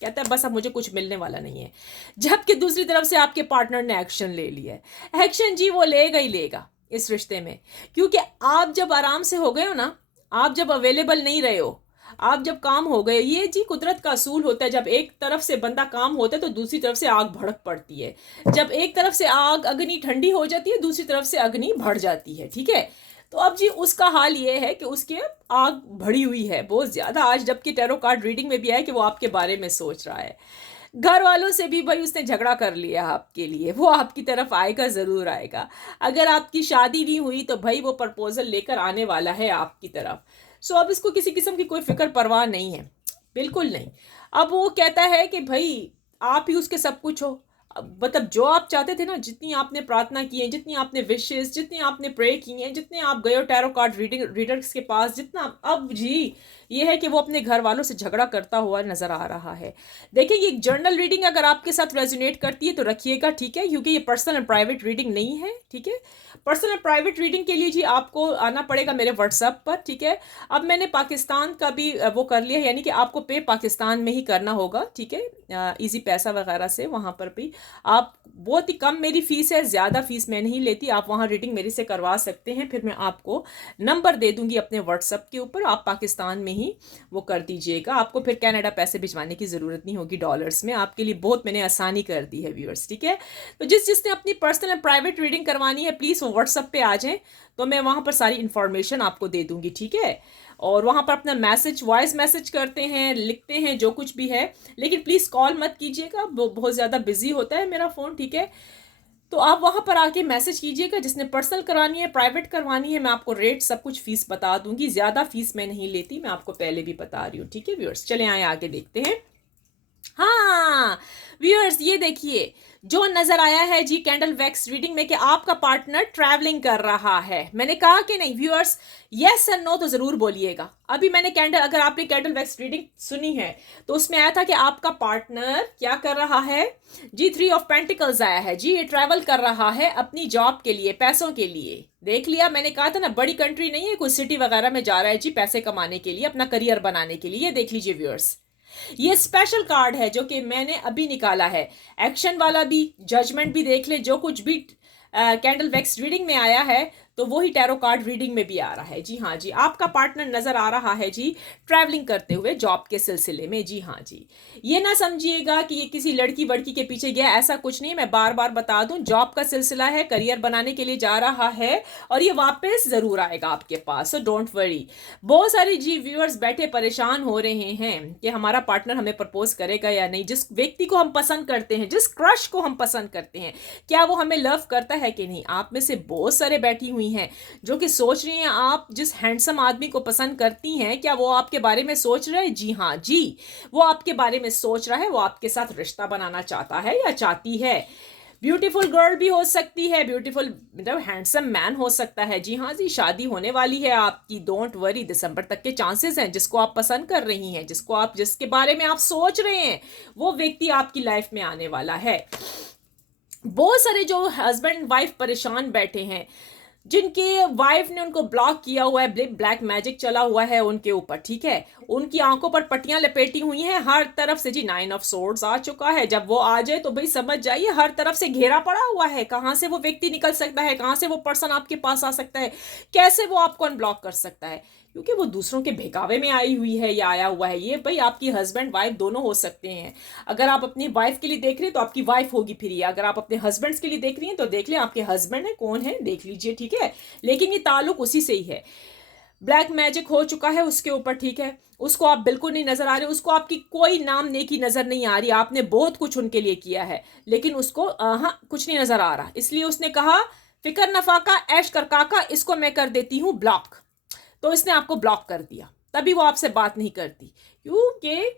कहता है बस अब मुझे कुछ मिलने वाला नहीं है। जबकि दूसरी तरफ से आपके पार्टनर ने एक्शन ले लिया है। एक्शन जी वो लेगा ही लेगा इस रिश्ते में, क्योंकि आप जब आराम से हो गए हो ना, आप जब अवेलेबल नहीं रहे हो, आप जब काम हो गए, ये जी कुदरत का असूल होता है। जब एक तरफ से बंदा काम होता है तो दूसरी तरफ से आग भड़क पड़ती है। जब एक तरफ से आग अग्नि ठंडी हो जाती है, दूसरी तरफ से अग्नि बढ़ जाती है, ठीक है। तो अब जी उसका हाल ये है कि उसके आग भरी हुई है बहुत ज़्यादा आज, जबकि टैरो कार्ड रीडिंग में भी आया कि वो आपके बारे में सोच रहा है। घर वालों से भी भाई उसने झगड़ा कर लिया आपके लिए, वो आपकी तरफ आएगा, ज़रूर आएगा। अगर आपकी शादी नहीं हुई तो भाई वो प्रपोजल लेकर आने वाला है आपकी तरफ। सो अब इसको किसी किस्म की कोई फिक्र परवाह नहीं है, बिल्कुल नहीं। अब वो कहता है कि भाई आप ही उसके सब कुछ हो। मतलब जो आप चाहते थे ना, जितनी आपने प्रार्थना की है, जितनी आपने विशेष, जितनी आपने प्रे की हैं, जितने आप गए हो टैरो कार्ड रीडर्स के पास, जितना, अब जी ये है कि वो अपने घर वालों से झगड़ा करता हुआ नजर आ रहा है। देखिए ये जर्नल रीडिंग अगर आपके साथ रेजोनेट करती है तो रखिएगा, ठीक है, क्योंकि ये पर्सनल एंड प्राइवेट रीडिंग नहीं है, ठीक है। पर्सनल एंड प्राइवेट रीडिंग के लिए जी आपको आना पड़ेगा मेरे व्हाट्सएप पर, ठीक है। अब मैंने पाकिस्तान का भी वो कर लिया है, यानी कि आपको पे पाकिस्तान में ही करना होगा, ठीक है, इजी पैसा वगैरह से। वहाँ पर भी आप, बहुत ही कम मेरी फीस है, ज़्यादा फीस मैं नहीं लेती, आप वहाँ रीडिंग मेरे से करवा सकते हैं। फिर मैं आपको नंबर दे दूंगी अपने व्हाट्सएप के ऊपर, आप पाकिस्तान में ही वो कर दीजिएगा। आपको फिर कनाडा पैसे भिजवाने की ज़रूरत नहीं होगी डॉलर्स में, आपके लिए बहुत मैंने आसानी कर दी है व्यूअर्स, ठीक है। तो जिसने अपनी पर्सनल एंड प्राइवेट रीडिंग करवानी है प्लीज़ वो व्हाट्सएप पे आ जाएं, तो मैं वहाँ पर सारी इन्फॉर्मेशन आपको दे दूंगी, ठीक है। और वहाँ पर अपना मैसेज, वॉइस मैसेज करते हैं, लिखते हैं, जो कुछ भी है, लेकिन प्लीज़ कॉल मत कीजिएगा, बहुत ज़्यादा बिजी होता है मेरा फ़ोन, ठीक है। तो आप वहाँ पर आके मैसेज कीजिएगा। जिसने पर्सनल करवानी है, प्राइवेट करवानी है, मैं आपको रेट सब कुछ फीस बता दूंगी। ज़्यादा फीस मैं नहीं लेती, मैं आपको पहले भी बता रही हूँ, ठीक है व्यूअर्स। चले आए आगे देखते हैं। हाँ व्यूअर्स, ये देखिए जो नजर आया है जी कैंडल वैक्स रीडिंग में कि आपका पार्टनर ट्रैवलिंग कर रहा है। मैंने कहा कि नहीं व्यूअर्स, यस एंड नो तो जरूर बोलिएगा। अभी मैंने कैंडल, अगर आपने कैंडल वैक्स रीडिंग सुनी है तो उसमें आया था कि आपका पार्टनर क्या कर रहा है जी, 3 ऑफ पेंटिकल्स आया है जी, ये ट्रैवल कर रहा है अपनी जॉब के लिए, पैसों के लिए। देख लिया, मैंने कहा था ना, बड़ी कंट्री नहीं है, कोई सिटी वगैरह में जा रहा है जी पैसे कमाने के लिए, अपना करियर बनाने के लिए। ये देख लीजिए व्यूअर्स, ये स्पेशल कार्ड है जो कि मैंने अभी निकाला है। एक्शन वाला भी, जजमेंट भी देख ले, जो कुछ भी कैंडल वैक्स रीडिंग में आया है तो वही टैरो कार्ड रीडिंग में भी आ रहा है। जी हाँ जी, आपका पार्टनर नजर आ रहा है जी ट्रैवलिंग करते हुए जॉब के सिलसिले में। जी हाँ जी, ये ना समझिएगा कि ये किसी लड़की वड़की के पीछे गया, ऐसा कुछ नहीं। मैं बार बार बता दूं, जॉब का सिलसिला है, करियर बनाने के लिए जा रहा है और ये वापस जरूर आएगा आपके पास, सो डोंट वरी। बहुत सारे जी व्यूअर्स बैठे परेशान हो रहे हैं कि हमारा पार्टनर हमें प्रपोज करेगा या नहीं। जिस व्यक्ति को हम पसंद करते हैं, जिस क्रश को हम पसंद करते हैं, क्या वो हमें लव करता है कि नहीं। आप में से बहुत सारे बैठी हुई हैं जो कि सोच रही हैं आप जिस हैंडसम आदमी को पसंद करती हैं, क्या वो आपके बारे में सोच रहा है। जी हाँ जी, वो आपके बारे में सोच रहा है, वो आपके साथ रिश्ता बनाना चाहता है या चाहती है। ब्यूटीफुल गर्ल भी हो सकती है, ब्यूटीफुल मतलब हैंडसम मैन हो सकता है। जी हाँ जी, शादी होने वाली है आपकी, डोंट वरी, दिसंबर तक के चांसेस हैं। जिसको आप पसंद कर रही हैं, जिसके बारे में आप सोच रहे हैं, वो व्यक्ति आपकी लाइफ में आने वाला है। बहुत सारे जो हस्बैंड वाइफ परेशान बैठे हैं, जिनके वाइफ ने उनको ब्लॉक किया हुआ है, ब्लैक मैजिक चला हुआ है उनके ऊपर, ठीक है, उनकी आंखों पर पट्टियां लपेटी हुई हैं हर तरफ से जी। 9 ऑफ सोर्ड्स आ चुका है। जब वो आ जाए तो भाई समझ जाइए हर तरफ से घेरा पड़ा हुआ है। कहां से वो व्यक्ति निकल सकता है, कहां से वो पर्सन आपके पास आ सकता है, कैसे वो आपको अनब्लॉक कर सकता है, क्योंकि वो दूसरों के बहकावे में आई हुई है या आया हुआ है। ये भाई आपकी हस्बैंड वाइफ दोनों हो सकते हैं। अगर आप अपनी वाइफ के लिए देख रहे हैं तो आपकी वाइफ होगी, फिर ये अगर आप अपने हस्बैंड्स के लिए देख रही हैं तो देख लें आपके हस्बैंड है, कौन है देख लीजिए, ठीक है। लेकिन ये ताल्लुक उसी से ही है। ब्लैक मैजिक हो चुका है उसके ऊपर, ठीक है, उसको आप बिल्कुल नहीं नजर आ रहे, उसको आपकी कोई नाम नेकी नजर नहीं आ रही। आपने बहुत कुछ उनके लिए किया है लेकिन उसको हाँ कुछ नहीं नजर आ रहा। इसलिए उसने कहा फिकर नफाका ऐश कर काका, इसको मैं कर देती हूँ ब्लॉक। तो इसने आपको ब्लॉक कर दिया, तभी वो आपसे बात नहीं करती, क्योंकि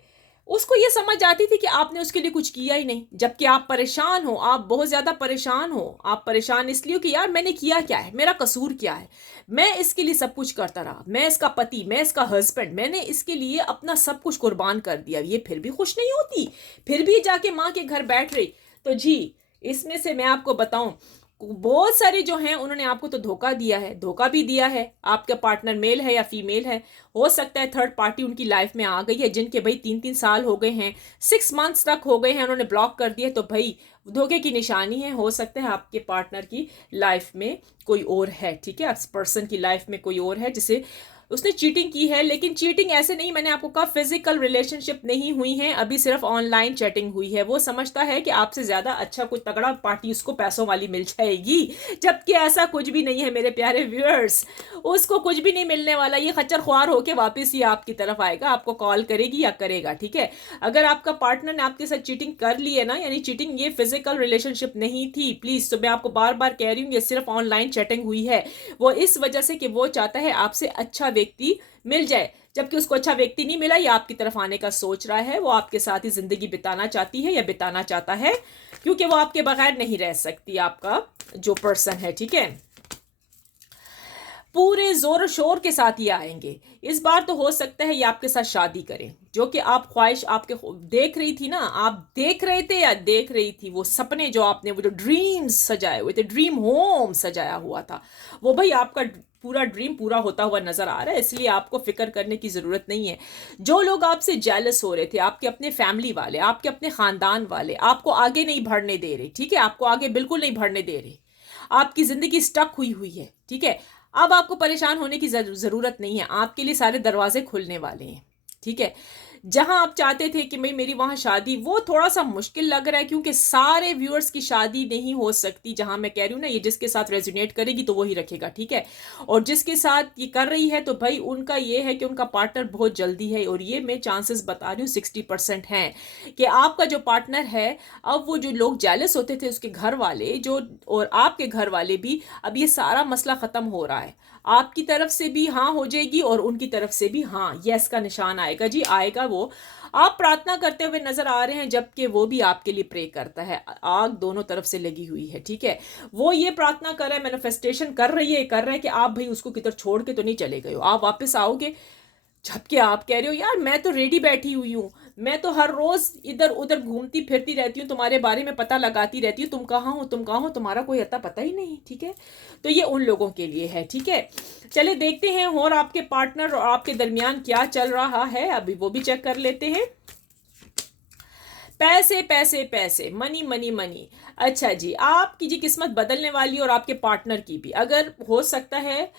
उसको ये समझ आती थी कि आपने उसके लिए कुछ किया ही नहीं। जबकि आप परेशान हो, आप बहुत ज्यादा परेशान हो। आप परेशान इसलिए हो कि यार मैंने किया क्या है, मेरा कसूर क्या है, मैं इसके लिए सब कुछ करता रहा, मैं इसका पति, मैं इसका हस्बैंड, मैंने इसके लिए अपना सब कुछ कुर्बान कर दिया, ये फिर भी खुश नहीं होती, फिर भी जाके माँ के घर बैठ रही। तो जी इसमें से मैं आपको बताऊं, बहुत सारे जो हैं उन्होंने आपको तो धोखा दिया है, धोखा भी दिया है। आपका पार्टनर मेल है या फीमेल है, हो सकता है थर्ड पार्टी उनकी लाइफ में आ गई है, जिनके भाई 3-3 साल हो गए हैं, 6 मंथ्स तक हो गए हैं, उन्होंने ब्लॉक कर दिया। तो भाई धोखे की निशानी है। हो सकता है आपके पार्टनर की लाइफ में कोई और है, ठीक है, इस पर्सन की लाइफ में कोई और है जिसे उसने चीटिंग की है। लेकिन चीटिंग ऐसे नहीं, मैंने आपको कहा फिजिकल रिलेशनशिप नहीं हुई है, अभी सिर्फ ऑनलाइन चैटिंग हुई है। वो समझता है कि आपसे ज़्यादा अच्छा कोई तगड़ा पार्टी उसको पैसों वाली मिल जाएगी, जबकि ऐसा कुछ भी नहीं है मेरे प्यारे व्यूअर्स। उसको कुछ भी नहीं मिलने वाला, ये खच्चर ख्वार होके वापस ही आपकी तरफ आएगा, आपको कॉल करेगी या करेगा, ठीक है। अगर आपका पार्टनर ने आपके साथ चीटिंग कर ली है ना, यानी चीटिंग ये फिजिकल रिलेशनशिप नहीं थी, प्लीज़, तो मैं आपको बार बार कह रही हूँ ये सिर्फ ऑनलाइन चैटिंग हुई है। वो इस वजह से कि वो चाहता है आपसे अच्छा व्यक्ति मिल जाए, जबकि उसको अच्छा व्यक्ति नहीं मिला, या आपकी तरफ आने का सोच रहा है, वो आपके साथ ही जिंदगी बिताना चाहती है या बिताना चाहता है, क्योंकि वो आपके बगैर नहीं रह सकती, आपका जो पर्सन है, ठीक है। पूरे जोर शोर के साथ ये आएंगे। इस बार तो हो सकता है ये आपके साथ शादी करें, जो कि आप ख्वाहिश आपके देख रही थी ना, आप देख रहे थे या देख रही थी, वो सपने जो आपने, वो जो ड्रीम्स सजाए हुए थे, ड्रीम होम सजाया हुआ था, वो भाई आपका पूरा ड्रीम पूरा होता हुआ नजर आ रहा है। इसलिए आपको फिक्र करने की जरूरत नहीं है। जो लोग आपसे जेलस हो रहे थे, आपके अपने फैमिली वाले, आपके अपने खानदान वाले, आपको आगे नहीं बढ़ने दे रहे, ठीक है, आपको आगे बिल्कुल नहीं बढ़ने दे रहे, आपकी जिंदगी स्टक हुई हुई है, ठीक है। अब आपको परेशान होने की जरूरत नहीं है, आपके लिए सारे दरवाजे खुलने वाले हैं, ठीक है। जहां आप चाहते थे कि भाई मेरी वहां शादी, वो थोड़ा सा मुश्किल लग रहा है, क्योंकि सारे व्यूअर्स की शादी नहीं हो सकती। जहां मैं कह रही हूँ ना, ये जिसके साथ रेजोनेट करेगी तो वही रखेगा, ठीक है। और जिसके साथ ये कर रही है, तो भाई उनका ये है कि उनका पार्टनर बहुत जल्दी है, और ये मैं चांसेस बता रही हूँ 60% हैं कि आपका जो पार्टनर है, अब वो जो लोग जेलस होते थे उसके घर वाले जो, और आपके घर वाले भी, अब ये सारा मसला खत्म हो रहा है। आपकी तरफ से भी हाँ हो जाएगी और उनकी तरफ से भी हाँ, यस का निशान आएगा जी, आएगा। वो आप प्रार्थना करते हुए नजर आ रहे हैं, जबकि वो भी आपके लिए प्रे करता है, आग दोनों तरफ से लगी हुई है, ठीक है। वो ये प्रार्थना कर रहा है, मैनिफेस्टेशन कर रहा है कि आप भाई उसको किधर छोड़ के तो नहीं चले गए हो, आप वापस आओगे। जबकि आप कह रहे हो यार मैं तो रेडी बैठी हुई हूँ, मैं तो हर रोज इधर उधर घूमती फिरती रहती हूँ, तुम्हारे बारे में पता लगाती रहती हूँ, तुम कहाँ हो तुम कहाँ हो, तुम्हारा कोई अता पता ही नहीं, ठीक है। तो ये उन लोगों के लिए है, ठीक है। चले देखते हैं और आपके पार्टनर और आपके दरमियान क्या चल रहा है, अभी वो भी चेक कर लेते हैं। पैसे पैसे पैसे, मनी मनी मनी। अच्छा जी, आपकी जी किस्मत बदलने वाली, और आपके पार्टनर की भी। अगर हो सकता है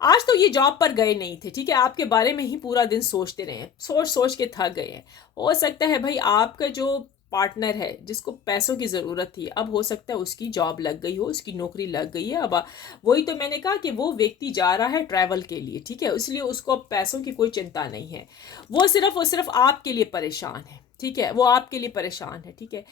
आज तो ये जॉब पर गए नहीं थे, ठीक है, आपके बारे में ही पूरा दिन सोचते रहे, सोच सोच के थक गए हैं। हो सकता है भाई आपका जो पार्टनर है जिसको पैसों की ज़रूरत थी, अब हो सकता है उसकी जॉब लग गई हो, उसकी नौकरी लग गई है। अब वही तो मैंने कहा कि वो व्यक्ति जा रहा है ट्रैवल के लिए, ठीक है, इसलिए उसको अब पैसों की कोई चिंता नहीं है। वो सिर्फ आपके लिए परेशान है, ठीक है, वो आपके लिए परेशान है, ठीक है।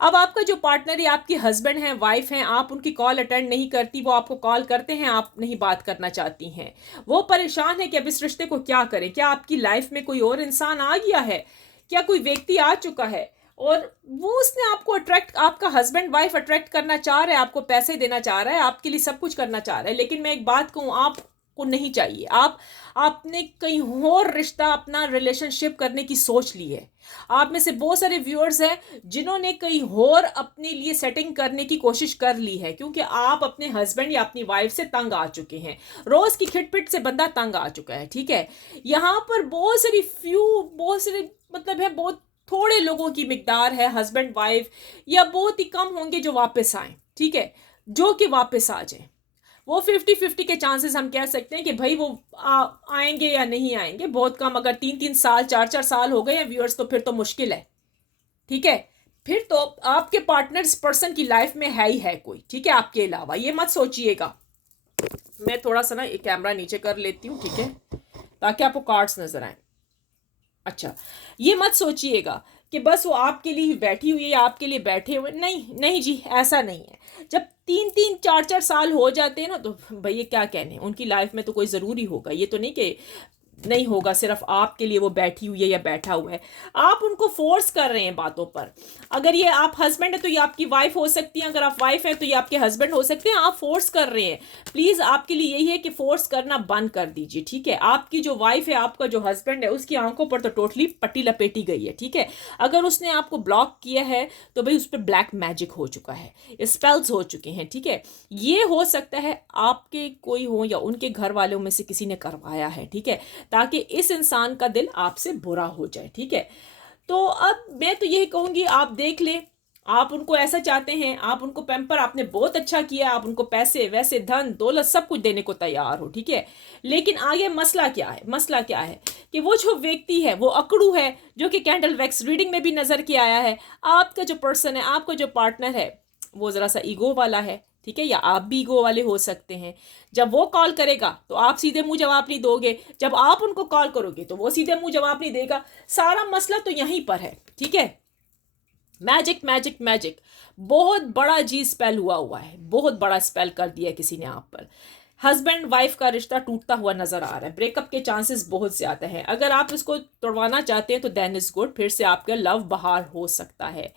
अब आपका जो पार्टनर है, आपकी हस्बैंड है, वाइफ है, आप उनकी कॉल अटेंड नहीं करती, वो आपको कॉल करते हैं, आप नहीं बात करना चाहती हैं। वो परेशान है कि अब इस रिश्ते को क्या करें, क्या आपकी लाइफ में कोई और इंसान आ गया है, क्या कोई व्यक्ति आ चुका है, और वो उसने आपको अट्रैक्ट, आपका हस्बैंड वाइफ अट्रैक्ट करना चाह रहा है, आपको पैसे देना चाह रहा है, आपके लिए सब कुछ करना चाह रहा है। लेकिन मैं एक बात कहूँ, आपको नहीं चाहिए, आपने कहीं और रिश्ता, अपना रिलेशनशिप करने की सोच ली है। आप में से बहुत सारे व्यूअर्स हैं जिन्होंने कहीं और अपने लिए सेटिंग करने की कोशिश कर ली है, क्योंकि आप अपने हस्बैंड या अपनी वाइफ से तंग आ चुके हैं। रोज की खिटपिट से बंदा तंग आ चुका है, ठीक है। यहाँ पर बहुत सारे मतलब है, बहुत थोड़े लोगों की मिकदार है, हस्बैंड वाइफ, या बहुत ही कम होंगे जो वापस आए, ठीक है, जो कि वापस आ जाए। वो 50-50 के चांसेस हम कह सकते हैं कि भाई वो आएंगे या नहीं आएंगे, बहुत कम। अगर 3-3 साल 4-4 साल हो गए हैं व्यूअर्स, तो फिर तो मुश्किल है, ठीक है। फिर तो आपके पार्टनर इस पर्सन की लाइफ में है ही है कोई, ठीक है, आपके अलावा। ये मत सोचिएगा। मैं थोड़ा सा ना एक कैमरा नीचे कर लेती हूँ, ठीक है, ताकि आपको कार्ड्स नजर आए। अच्छा, ये मत सोचिएगा कि बस वो आपके लिए बैठी हुई है या आपके लिए बैठे हुए, नहीं नहीं जी, ऐसा नहीं है। जब 3-3 4-4 साल हो जाते हैं ना, तो भैया क्या कहने, उनकी लाइफ में तो कोई ज़रूरी होगा। ये तो नहीं कि नहीं होगा, सिर्फ आपके लिए वो बैठी हुई है या बैठा हुआ है। आप उनको फोर्स कर रहे हैं बातों पर। अगर ये आप हस्बैंड है तो ये आपकी वाइफ हो सकती है, अगर आप वाइफ है तो ये आपके हस्बैंड हो सकते हैं। आप फोर्स कर रहे हैं। प्लीज आपके लिए यही है कि फोर्स करना बंद कर दीजिए, ठीक है। आपकी जो वाइफ है, आपका जो हस्बैंड है, उसकी आंखों पर तो टोटली पट्टी लपेटी गई है, ठीक है। अगर उसने आपको ब्लॉक किया है तो भाई उस पर ब्लैक मैजिक हो चुका है, स्पेल्स हो चुके हैं, ठीक है। ये हो सकता है आपके कोई हो या उनके घर वालों में से किसी ने करवाया है, ठीक है, ताकि इस इंसान का दिल आपसे बुरा हो जाए, ठीक है। तो अब मैं तो यही कहूंगी, आप देख ले, आप उनको ऐसा चाहते हैं, आप उनको पैम्पर, आपने बहुत अच्छा किया, आप उनको पैसे वैसे धन दौलत सब कुछ देने को तैयार हो, ठीक है। लेकिन आगे मसला क्या है, मसला क्या है कि वो जो व्यक्ति है वो अकड़ू है, जो कि कैंडल वैक्स रीडिंग में भी नजर के आया है। आपका जो पर्सन है, आपका जो पार्टनर है, वो जरा सा ईगो वाला है, ठीक है, या आप भी ईगो वाले हो सकते हैं। जब वो कॉल करेगा तो आप सीधे मुंह जवाब नहीं दोगे, जब आप उनको कॉल करोगे तो वो सीधे मुंह जवाब नहीं देगा। सारा मसला तो यहीं पर है, ठीक है। मैजिक मैजिक मैजिक, बहुत बड़ा जी स्पेल हुआ है, बहुत बड़ा स्पेल कर दिया किसी ने आप पर। हस्बैंड वाइफ का रिश्ता टूटता हुआ नजर आ रहा है, ब्रेकअप के चांसेस बहुत ज्यादा हैं। अगर आप इसको तोड़वाना चाहते हैं तो देन इज गुड, फिर से आपका लव बहार हो सकता है।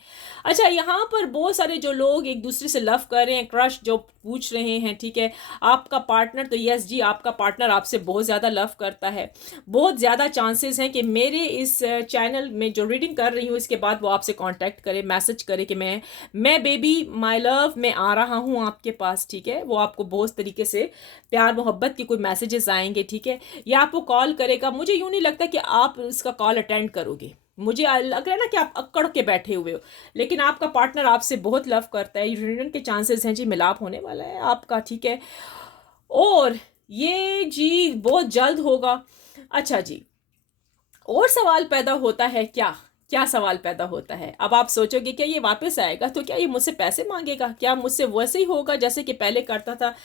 अच्छा, यहाँ पर बहुत सारे जो लोग एक दूसरे से लव कर रहे हैं, क्रश जो पूछ रहे हैं, ठीक है। आपका पार्टनर तो यस जी, आपका पार्टनर आपसे बहुत ज़्यादा लव करता है। बहुत ज़्यादा चांसेस हैं कि मेरे इस चैनल में जो रीडिंग कर रही हूँ इसके बाद वो आपसे कांटेक्ट करे, मैसेज करे कि मैं बेबी माय लव मैं आ रहा हूँ आपके पास, ठीक है। वो आपको बहुत तरीके से प्यार मोहब्बत के कोई मैसेजेस आएंगे, ठीक है, या आपको कॉल करेगा। मुझे यूँ नहीं लगता कि आप इसका कॉल अटेंड करोगे, मुझे लग रहा है ना कि आप अक्कड़ के बैठे हुए हो। लेकिन आपका पार्टनर आपसे बहुत लव करता है, यूनियन के चांसेस हैं जी, मिलाप होने वाला है आपका, ठीक है। और ये जी बहुत जल्द होगा। अच्छा जी, और सवाल पैदा होता है, क्या क्या सवाल पैदा होता है। अब आप सोचोगे क्या ये वापस आएगा, तो क्या ये मुझसे पैसे मांगेगा, क्या मुझसे वैसे ही होगा जैसे कि पहले करता था।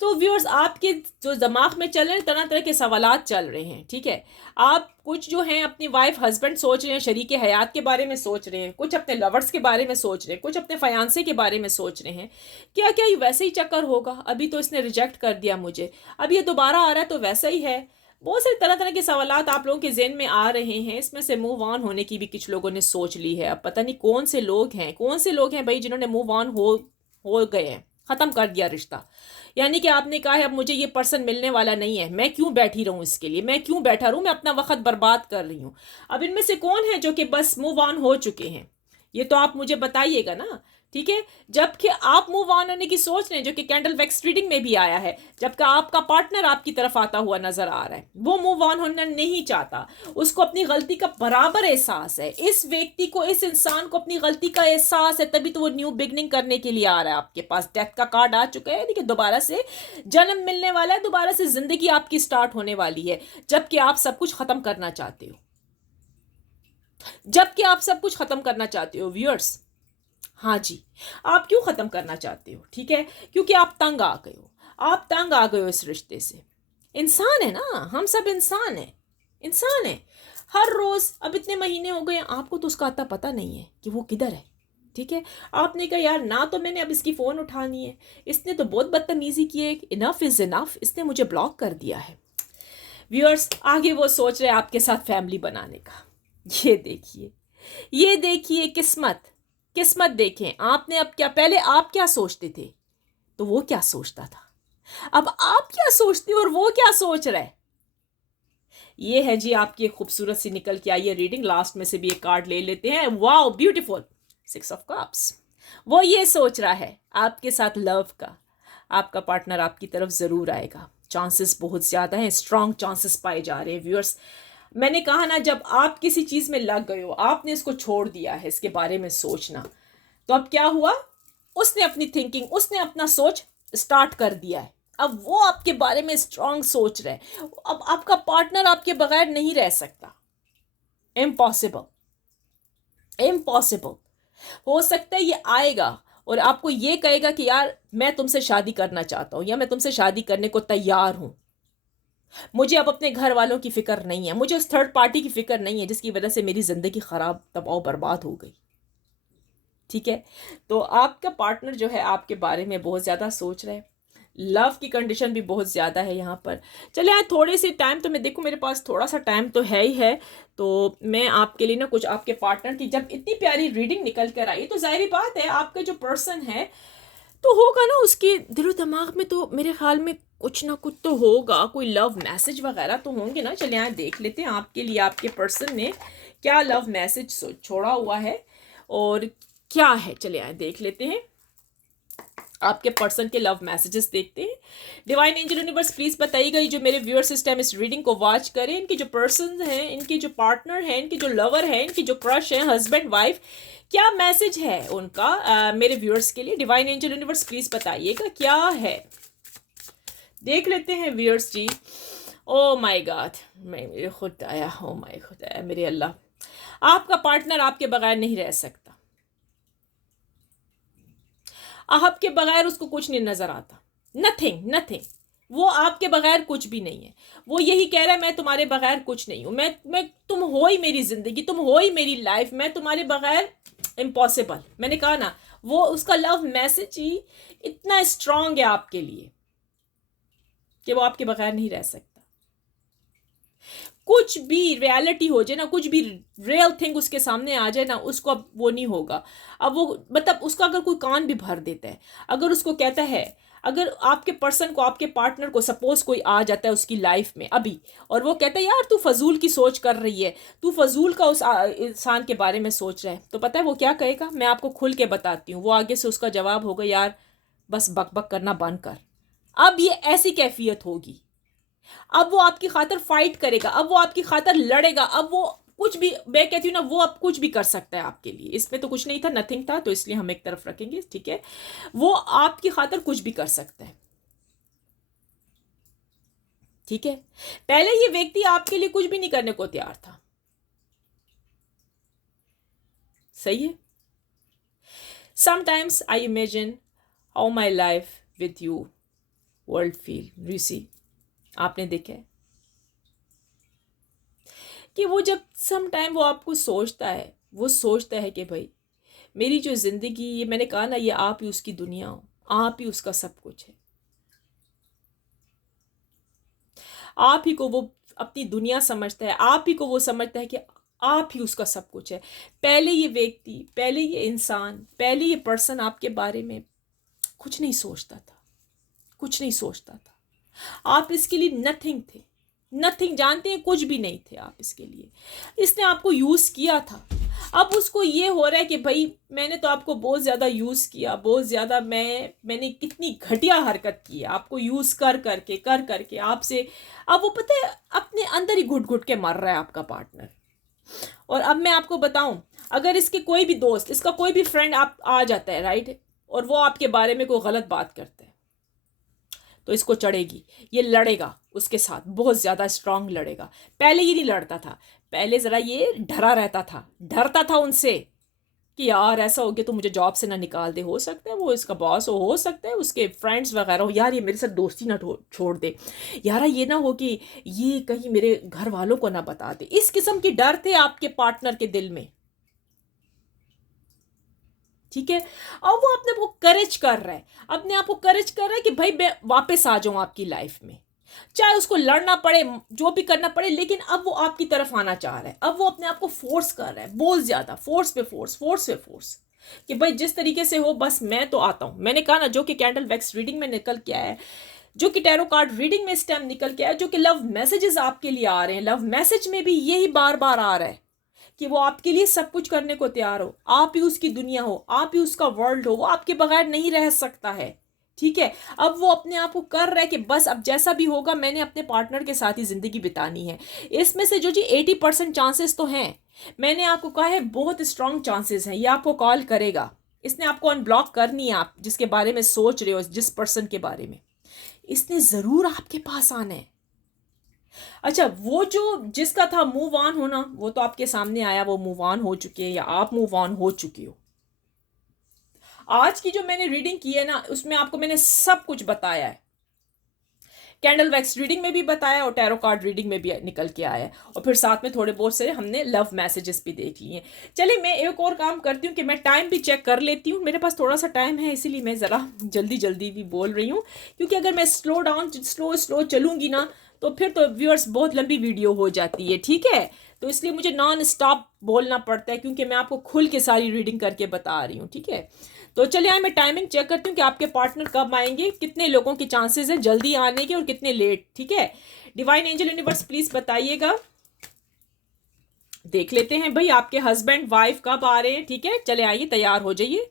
तो व्यूअर्स, आपके जो दिमाग में चल रहे हैं, तरह तरह के सवालात चल रहे हैं, ठीक है। आप कुछ जो हैं अपनी वाइफ हस्बैंड सोच रहे हैं, शरीके हयात के बारे में सोच रहे हैं, कुछ अपने लवर्स के बारे में सोच रहे हैं, कुछ अपने फयांसे के बारे में सोच रहे हैं। क्या क्या ये वैसे ही चक्कर होगा, अभी तो इसने रिजेक्ट कर दिया मुझे, अब ये दोबारा आ रहा है तो वैसा ही है। बहुत सारे तरह तरह के सवालात आप लोगों के ज़हन में आ रहे हैं। इसमें से मूव ऑन होने की भी कुछ लोगों ने सोच ली है। अब पता नहीं कौन से लोग हैं, कौन से लोग हैं भाई जिन्होंने मूव ऑन हो गए हैं, ख़त्म कर दिया रिश्ता। यानी कि आपने कहा है अब मुझे ये पर्सन मिलने वाला नहीं है, मैं क्यों बैठी रहूं इसके लिए, मैं क्यों बैठा रहूं, मैं अपना वक्त बर्बाद कर रही हूं। अब इनमें से कौन है जो कि बस मूव ऑन हो चुके हैं, ये तो आप मुझे बताइएगा ना, ठीक है। जबकि आप मूव ऑन होने की सोच रहे हैं, जो कि कैंडल वैक्स रीडिंग में भी आया है, जबकि आपका पार्टनर आपकी तरफ आता हुआ नजर आ रहा है, वो मूव ऑन होना नहीं चाहता, उसको अपनी गलती का बराबर एहसास है। इस व्यक्ति को, इस इंसान को अपनी गलती का एहसास है, तभी तो वो न्यू बिगनिंग करने के लिए आ रहा है आपके पास। डेथ का कार्ड आ चुका है, यानी कि दोबारा से जन्म मिलने वाला है, दोबारा से जिंदगी आपकी स्टार्ट होने वाली है। जबकि आप सब कुछ खत्म करना चाहते हो, जबकि आप सब कुछ खत्म करना चाहते हो व्यूअर्स। हाँ जी, आप क्यों खत्म करना चाहते हो, ठीक है, क्योंकि आप तंग आ गए हो, आप तंग आ गए हो इस रिश्ते से। इंसान है ना, हम सब इंसान है, इंसान है। हर रोज, अब इतने महीने हो गए, आपको तो उसका आता पता नहीं है कि वो किधर है, ठीक है। आपने कहा यार ना, तो मैंने अब इसकी फोन उठानी है, इसने तो बहुत बदतमीजी की है, इनफ इज इनफ, इसने मुझे ब्लॉक कर दिया है। व्यूअर्स, आगे वो सोच रहे हैं आपके साथ फैमिली बनाने का। ये देखिए, ये देखिए, किस्मत, किस्मत देखें आपने। अब क्या, पहले आप क्या सोचते थे तो वो क्या सोचता था, अब आप क्या सोचते हो और वो क्या सोच रहा है। ये है जी आपकी खूबसूरत सी निकल के आई है रीडिंग। लास्ट में से भी एक कार्ड ले लेते हैं। Wow, beautiful, 6 of cups. वो ये सोच रहा है आपके साथ लव का, आपका पार्टनर आपकी तरफ जरूर आएगा। चांसेस बहुत ज्यादा हैं, स्ट्रॉन्ग चांसेस पाए जा रहे हैं व्यूअर्स। मैंने कहा ना, जब आप किसी चीज में लग गए हो, आपने इसको छोड़ दिया है इसके बारे में सोचना, तो अब क्या हुआ, उसने अपनी थिंकिंग, उसने अपना सोच स्टार्ट कर दिया है। अब वो आपके बारे में स्ट्रांग सोच रहे हैं। अब आपका पार्टनर आपके बगैर नहीं रह सकता, इम्पॉसिबल, इम्पॉसिबल। हो सकता है ये आएगा और आपको ये कहेगा कि यार मैं तुमसे शादी करना चाहता हूं, या मैं तुमसे शादी करने को तैयार हूं, मुझे अब अपने घर वालों की फिक्र नहीं है, मुझे उस थर्ड पार्टी की फिक्र नहीं है जिसकी वजह से मेरी जिंदगी खराब, तबाह, बर्बाद हो गई, ठीक है। तो आपका पार्टनर जो है आपके बारे में बहुत ज़्यादा सोच रहा है। लव की कंडीशन भी बहुत ज़्यादा है यहाँ पर। चले यार, थोड़े से टाइम तो मैं देखूँ, मेरे पास थोड़ा सा टाइम तो है ही है, तो मैं आपके लिए ना कुछ आपके पार्टनर की, जब इतनी प्यारी रीडिंग निकल कर आई तो जाहिर बात है आपका जो पर्सन है तो होगा ना, उसके दिलो दिमाग में तो मेरे ख्याल में कुछ ना कुछ तो होगा, कोई लव मैसेज वगैरह तो होंगे ना। चलिए यहाँ देख लेते हैं आपके लिए आपके पर्सन ने क्या लव मैसेज छोड़ा हुआ है और क्या है। चलिए यहाँ देख लेते हैं। आपके पर्सन के लव मैसेजेस देखते हैं। डिवाइन एंजल यूनिवर्स प्लीज बताइएगा, ये जो मेरे व्यूअर सिस्टम इस रीडिंग को वॉच करें, इनके जो पर्सन हैं, इनके जो पार्टनर हैं, इनके जो लवर हैं, इनकी जो क्रश है, हस्बैंड वाइफ, क्या मैसेज है उनका मेरे व्यूअर्स के लिए। डिवाइन एंजल यूनिवर्स प्लीज बताइएगा क्या है। देख लेते हैं viewers ji. Oh my god, मैं मेरे खुद आया, ओ माय खुद आया मेरे अल्लाह। आपका पार्टनर आपके बगैर नहीं रह सकता, आपके बगैर उसको कुछ नहीं नजर आता, नथिंग नथिंग। वो आपके बगैर कुछ भी नहीं है। वो यही कह रहा है मैं तुम्हारे बगैर कुछ नहीं हूं, मैं तुम हो ही मेरी जिंदगी, तुम हो ही मेरी लाइफ, मैं तुम्हारे बगैर इम्पॉसिबल। मैंने कहा ना, वो उसका लव मैसेज ही इतना स्ट्रांग है आपके लिए कि वो आपके बगैर नहीं रह सकता। कुछ भी रियलिटी हो जाए ना, कुछ भी रियल थिंग उसके सामने आ जाए ना, उसको अब वो नहीं होगा। अब वो मतलब उसका अगर कोई कान भी भर देता है, अगर उसको कहता है, अगर आपके पर्सन को, आपके पार्टनर को सपोज कोई आ जाता है उसकी लाइफ में अभी, और वो कहता है यार तू फजूल की सोच कर रही है, तू फजूल का उस इंसान के बारे में सोच रहा है, तो पता है वो क्या कहेगा? मैं आपको खुल के बताती हूँ। वो आगे से उसका जवाब होगा यार बस बक बक करना बंद कर। अब ये ऐसी कैफियत होगी, अब वो आपकी खातिर फाइट करेगा, अब वो आपकी खातिर लड़ेगा, अब वो कुछ भी, मैं कहती हूँ ना, वो अब कुछ भी कर सकता है आपके लिए। इसमें तो कुछ नहीं था, नथिंग था, तो इसलिए हम एक तरफ रखेंगे, ठीक है। वो आपकी खातिर कुछ भी कर सकता है, ठीक है। पहले ये व्यक्ति आपके लिए कुछ भी नहीं करने को तैयार था, सही है। Sometimes I imagine how my life with you world feel, you see. आपने देखा है कि वो जब सम टाइम वो आपको सोचता है, वो सोचता है कि भाई मेरी जो जिंदगी, ये मैंने कहा ना, ये आप ही उसकी दुनिया हो, आप ही उसका सब कुछ है, आप ही को वो अपनी दुनिया समझता है, आप ही को वो समझता है कि आप ही उसका सब कुछ है। पहले ये व्यक्ति, पहले ये इंसान, पहले ये पर्सन आपके बारे में कुछ नहीं सोचता था, कुछ नहीं सोचता था। आप इसके लिए नथिंग थे, नथिंग, जानते हैं, कुछ भी नहीं थे आप इसके लिए। इसने आपको यूज किया था। अब उसको ये हो रहा है कि भाई मैंने तो आपको बहुत ज्यादा यूज किया, बहुत ज्यादा, मैंने कितनी घटिया हरकत की है आपको यूज कर करके आपसे। अब वो पता है अपने अंदर ही घुट घुट के मर रहा है आपका पार्टनर। और अब मैं आपको बताऊं, अगर इसके कोई भी दोस्त, इसका कोई भी फ्रेंड आप आ जाता है, राइट, और वो आपके बारे में कोई गलत बात करता है, तो इसको चढ़ेगी, ये लड़ेगा उसके साथ, बहुत ज़्यादा स्ट्रांग लड़ेगा। पहले ये नहीं लड़ता था, पहले ज़रा ये डरा रहता था, डरता था उनसे कि यार ऐसा हो गया तो मुझे जॉब से ना निकाल दे, हो सकता है वो इसका बॉस हो सकता है उसके फ्रेंड्स वगैरह हो, यार ये मेरे साथ दोस्ती ना छोड़ दे, यार ये ना हो कि ये कहीं मेरे घर वालों को ना बता दे। इस किस्म की डर थे आपके पार्टनर के दिल में, ठीक है। अब वो अपने को करेज कर रहा है, अपने आप को करेज कर रहा है कि भाई मैं वापस आ जाऊं आपकी लाइफ में, चाहे उसको लड़ना पड़े, जो भी करना पड़े, लेकिन अब वो आपकी तरफ आना चाह रहा है। अब वो अपने आप को फोर्स कर रहा है, बहुत ज्यादा फोर्स पे फोर्स, फोर्स पे फोर्स, कि भाई जिस तरीके से हो बस मैं तो आता हूं। मैंने कहा ना, जो कि कैंडल वैक्स रीडिंग में निकल के आया है, जो कि टैरो कार्ड रीडिंग में इस टाइम निकल के आया, जो कि लव मैसेजेस आपके लिए आ रहे हैं, लव मैसेज में भी यही बार बार आ रहा है कि वो आपके लिए सब कुछ करने को तैयार हो, आप ही उसकी दुनिया हो, आप ही उसका वर्ल्ड हो, वो आपके बगैर नहीं रह सकता है, ठीक है। अब वो अपने आप को कर रहा है कि बस अब जैसा भी होगा मैंने अपने पार्टनर के साथ ही जिंदगी बितानी है। इसमें से जो जी 80% चांसेस तो हैं, मैंने आपको कहा है बहुत स्ट्रांग चांसेस हैं, ये आपको कॉल करेगा, इसने आपको अनब्लॉक करनी है। आप जिसके बारे में सोच रहे हो, जिस पर्सन के बारे में, इसने जरूर आपके पास आना है। अच्छा, वो जो जिसका था मूव ऑन होना, वो तो आपके सामने आया, वो मूव ऑन हो चुके हैं या आप मूव ऑन हो चुके हो। आज की जो मैंने रीडिंग की है ना, उसमें आपको मैंने सब कुछ बताया है, कैंडल वैक्स रीडिंग में भी बताया और टैरो कार्ड रीडिंग में भी निकल के आया है, और फिर साथ में थोड़े बहुत से हमने लव मैसेजेस भी देख लिए हैं। चलिए मैं एक और काम करती हूँ कि मैं टाइम भी चेक कर लेती हूँ, मेरे पास थोड़ा सा टाइम है, इसीलिए मैं ज़रा जल्दी जल्दी भी बोल रही हूँ, क्योंकि अगर मैं स्लो चलूँगी ना तो फिर तो व्यूअर्स बहुत लंबी वीडियो हो जाती है, ठीक है। तो इसलिए मुझे नॉन स्टॉप बोलना पड़ता है, क्योंकि मैं आपको खुल के सारी रीडिंग करके बता रही हूँ, ठीक है। तो चलिए मैं टाइमिंग चेक करती हूँ कि आपके पार्टनर कब आएंगे, कितने लोगों के चांसेस हैं जल्दी आने के और कितने लेट, ठीक है। डिवाइन एंजल यूनिवर्स प्लीज बताइएगा। देख लेते हैं भाई आपके हस्बैंड वाइफ कब आ रहे हैं, ठीक है। चले आइए, तैयार हो जाइए।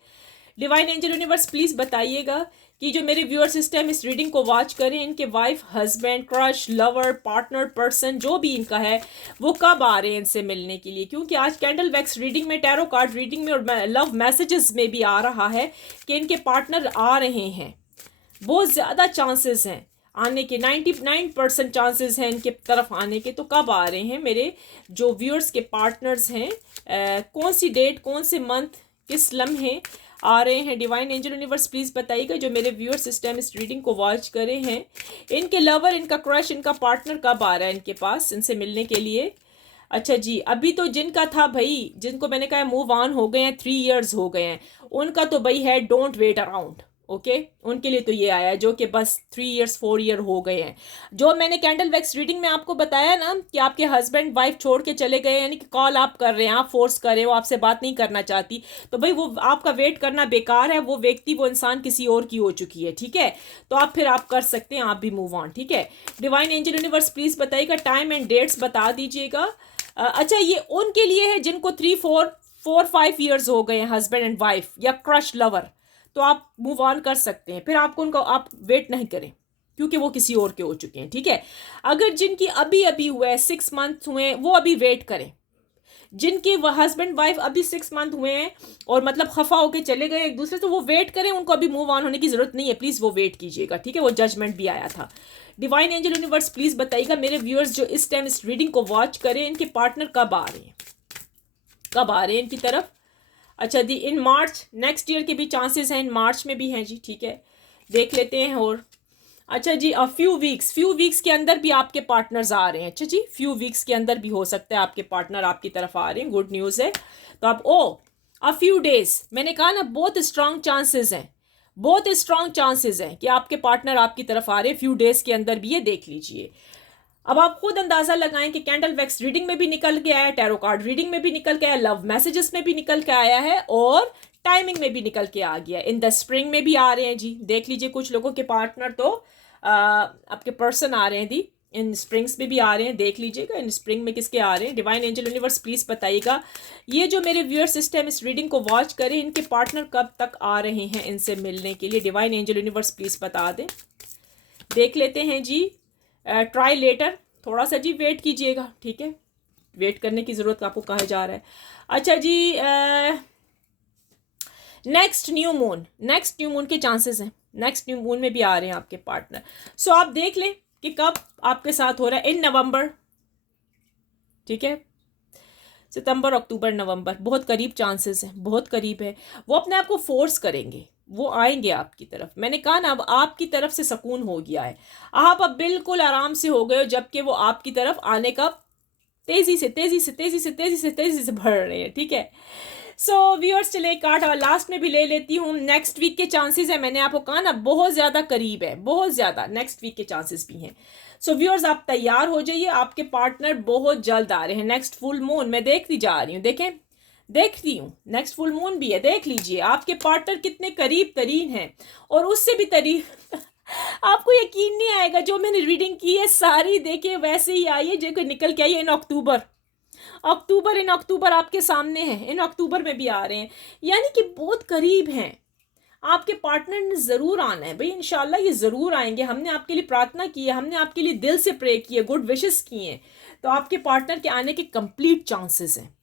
डिवाइन एंजल यूनिवर्स प्लीज़ बताइएगा कि जो मेरे व्यूअर सिस्टम इस रीडिंग को वॉच करें, इनके wife, husband, crush, lover, partner, person जो भी इनका है वो कब आ रहे हैं इनसे मिलने के लिए, क्योंकि आज कैंडल वैक्स रीडिंग में, टैरो कार्ड रीडिंग में और लव मैसेजेस में भी आ रहा है कि इनके पार्टनर आ रहे हैं। बहुत ज़्यादा चांसेस हैं आने के, 99% चांसेस हैं इनके तरफ आने के। तो कब आ रहे हैं मेरे जो व्यूअर्स के पार्टनर्स हैं, कौन सी डेट, कौन से मंथ, किस लम्हे आ रहे हैं? डिवाइन एंजल यूनिवर्स प्लीज़ बताइएगा जो मेरे व्यूअर सिस्टम इस रीडिंग को वॉच करे हैं, इनके लवर, इनका क्रश, इनका पार्टनर कब आ रहा है इनके पास इनसे मिलने के लिए। अच्छा जी, अभी तो जिनका था भाई, जिनको मैंने कहा मूव ऑन हो गए हैं, 3 years हो गए हैं, उनका तो भाई है डोंट वेट अराउंड। ओके, उनके लिए तो ये आया है जो कि बस 3 years 4 year हो गए हैं। जो मैंने कैंडल वैक्स रीडिंग में आपको बताया ना कि आपके हस्बैंड वाइफ छोड़ के चले गए, यानी कि कॉल आप कर रहे हैं, आप फोर्स कर रहे हो, आपसे बात नहीं करना चाहती, तो भाई वो आपका वेट करना बेकार है। वो व्यक्ति, वो इंसान किसी और की हो चुकी है, ठीक है? तो आप फिर आप कर सकते हैं, आप भी मूव ऑन, ठीक है? डिवाइन एंजल यूनिवर्स प्लीज़ बताइएगा, टाइम एंड डेट्स बता दीजिएगा। अच्छा, ये उनके लिए है जिनको 3 4 4 5 years हो गए हैं, हस्बैंड एंड वाइफ या क्रश लवर, तो आप मूव ऑन कर सकते हैं। फिर आपको उनको, आप वेट नहीं करें क्योंकि वो किसी और के हो चुके हैं, ठीक है? अगर जिनकी अभी अभी हुआ है, 6 months हुए हैं, वो अभी वेट करें। जिनके हस्बैंड वाइफ अभी 6 month हुए हैं और मतलब खफा होके चले गए एक दूसरे, तो वो वेट करें, उनको अभी मूव ऑन होने की जरूरत नहीं है, प्लीज़ वो वेट कीजिएगा, ठीक है? वो जजमेंट भी आया था। डिवाइन एंजल यूनिवर्स प्लीज़ बताइएगा मेरे व्यूअर्स जो इस टाइम इस रीडिंग को वॉच करें, इनके पार्टनर कब आ रहे हैं, कब आ रहे हैं इनकी तरफ। अच्छा जी, इन मार्च, नेक्स्ट ईयर के भी चांसेस हैं, इन मार्च में भी हैं जी, ठीक है? देख लेते हैं। और अच्छा जी, फ्यू वीक्स के अंदर भी आपके पार्टनर्स आ रहे हैं। अच्छा जी, फ्यू वीक्स के अंदर भी हो सकता है आपके पार्टनर आपकी तरफ आ रहे हैं, गुड न्यूज़ है। तो आप फ्यू डेज, मैंने कहा ना, बहुत स्ट्रांग चांसेस हैं, बहुत स्ट्रांग चांसेस हैं कि आपके पार्टनर आपकी तरफ आ रहे हैं फ्यू डेज के अंदर भी, ये देख लीजिए। अब आप खुद अंदाजा लगाएं कि कैंडल वैक्स रीडिंग में भी निकल के आया है, टैरो कार्ड रीडिंग में भी निकल के आया, लव मैसेजेस में भी निकल के आया है और टाइमिंग में भी निकल के आ गया, इन द स्प्रिंग में भी आ रहे हैं जी। देख लीजिए, कुछ लोगों के पार्टनर तो आपके पर्सन आ रहे हैं दी, इन स्प्रिंग्स में भी आ रहे हैं, देख लीजिएगा इन स्प्रिंग में किसके आ रहे हैं। डिवाइन एंजल यूनिवर्स प्लीज़ बताइएगा ये जो मेरे व्यूअर सिस्टम इस रीडिंग को वॉच करें, इनके पार्टनर कब तक आ रहे हैं इनसे मिलने के लिए। डिवाइन एंजल यूनिवर्स प्लीज़ बता दें, देख लेते हैं जी। ट्राई लेटर, थोड़ा सा जी वेट कीजिएगा, ठीक है? वेट करने की ज़रूरत आपको कहा जा रहा है। अच्छा जी, नेक्स्ट न्यू मून के चांसेस हैं, नेक्स्ट न्यू मून में भी आ रहे हैं आपके पार्टनर। सो आप देख लें कि कब आपके साथ हो रहा है, इन नवंबर, ठीक है? सितंबर, अक्टूबर, नवंबर, बहुत करीब चांसेस हैं, बहुत करीब है। वो अपने आप को फोर्स करेंगे, वो आएंगे आपकी तरफ। मैंने कहा ना, अब आपकी तरफ से सुकून हो गया है, आप अब बिल्कुल आराम से हो गए हो, जबकि वो आपकी तरफ आने का तेजी से बढ़ रहे हैं, ठीक है? सो व्यूअर्स, चले कार्ड और लास्ट में भी ले लेती हूँ। नेक्स्ट वीक के चांसेस है, मैंने आपको कहा ना, बहुत ज़्यादा करीब है, बहुत ज़्यादा नेक्स्ट वीक के चांसेस भी हैं। सो व्यूअर्स, आप तैयार हो जाइए, आपके पार्टनर बहुत जल्द आ रहे हैं। नेक्स्ट फुल मून मैं देखती जा रही हूँ, देखती हूँ, नेक्स्ट फुल मून भी है, देख लीजिए आपके पार्टनर कितने करीब तरीन हैं। और उससे भी करीब आपको यकीन नहीं आएगा, जो मैंने रीडिंग की है सारी देखिए वैसे ही आई है जो निकल के आई है इन अक्टूबर आपके सामने है, इन अक्टूबर में भी आ रहे हैं, यानी कि बहुत करीब हैं। आपके पार्टनर ने ज़रूर आना है भाई, इंशाल्लाह ये ज़रूर आएंगे। हमने आपके लिए प्रार्थना की है, हमने आपके लिए दिल से प्रे की है, गुड विशेस की हैं, तो आपके पार्टनर के आने के कंप्लीट चांसेस हैं।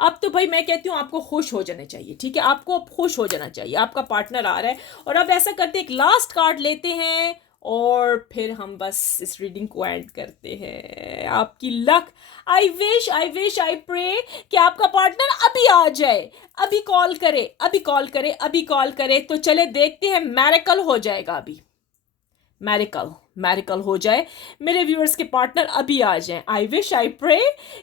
अब तो भाई मैं कहती हूँ आपको खुश हो जाना चाहिए, ठीक है? आपको अब खुश हो जाना चाहिए, आपका पार्टनर आ रहा है। और अब ऐसा करते हैं, एक लास्ट कार्ड लेते हैं और फिर हम बस इस रीडिंग को एंड करते हैं। आपकी luck, I wish I pray कि आपका पार्टनर अभी आ जाए, अभी कॉल करे। तो चले देखते हैं, मैरिकल हो जाएगा अभी, मैरिकल हो जाए, मेरे व्यूअर्स के पार्टनर अभी आ जाएं। आई विश आई प्रे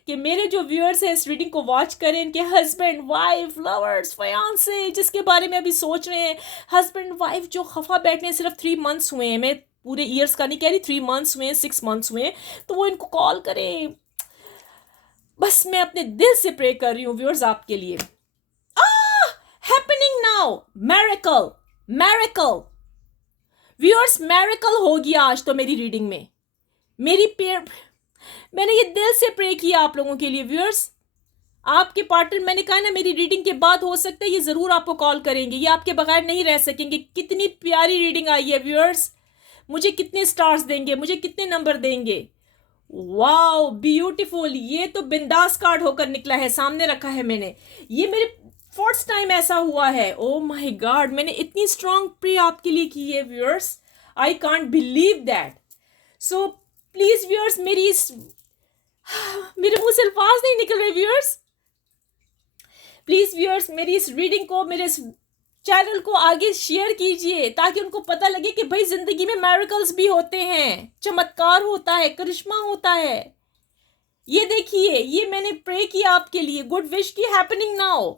कि मेरे जो व्यूअर्स हैं इस रीडिंग को वॉच करें, इनके हस्बैंड वाइफ, लवर्स, फयांसे, जिसके बारे में अभी सोच रहे हैं, हस्बैंड वाइफ जो खफा बैठे हैं, सिर्फ 3 months हुए हैं, मैं पूरे ईयर्स का नहीं कह रही, 3 months हुए हैं, 6 months हुए हैं, तो वो इनको कॉल करें। बस मैं अपने दिल से प्रे कर रही हूँ व्यूअर्स आपके लिए। हैपनिंग नाउ, मैरिकल व्यूअर्स, मैरिकल हो गया आज तो मेरी रीडिंग में। मैंने ये दिल से प्रे किया आप लोगों के लिए व्यूअर्स, आपके पार्टनर, मैंने कहा ना मेरी रीडिंग के बाद हो सकता है ये ज़रूर आपको कॉल करेंगे, ये आपके बगैर नहीं रह सकेंगे। कितनी प्यारी रीडिंग आई है व्यूअर्स, मुझे कितने स्टार्स देंगे, मुझे कितने नंबर देंगे? वाओ ब्यूटीफुल, ये तो बिंदास कार्ड होकर निकला है, सामने रखा है मैंने, ये मेरे फर्स्ट टाइम ऐसा हुआ है। ओ माय गॉड, मैंने इतनी स्ट्रांग प्रे आपके लिए की है viewers, I can't believe that. So please viewers, मेरे मुंह से अल्फाज नहीं निकल रहे व्यूअर्स, प्लीज व्यूअर्स मेरी इस रीडिंग को, मेरे इस चैनल को आगे शेयर कीजिए ताकि उनको पता लगे कि भाई जिंदगी में मैरिकल्स भी होते हैं, चमत्कार होता है, करिश्मा होता है। ये देखिए, ये मैंने प्रे किया आपके लिए, गुड विश की हैपनिंग नाउ,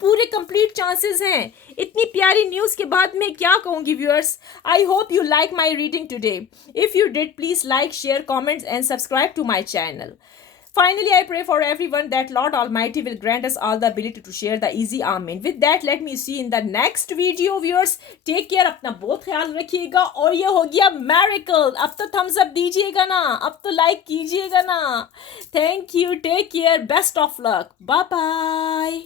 पूरे कंप्लीट चांसेस हैं। इतनी प्यारी न्यूज़ के बाद मैं क्या कहूँगी viewers. I hope you like my reading today. If you did, please like, share, comments and subscribe to my channel. Finally, I pray for everyone that Lord Almighty will grant us all the ability to share the easy Amen. With that, let me see in the next video, viewers. Take care, अपना बहुत ख्याल रखिएगा। और ये हो गया miracle, अब तो thumbs up दीजिएगा ना, अब तो like कीजिएगा ना। Thank you, take care, best of luck, bye bye.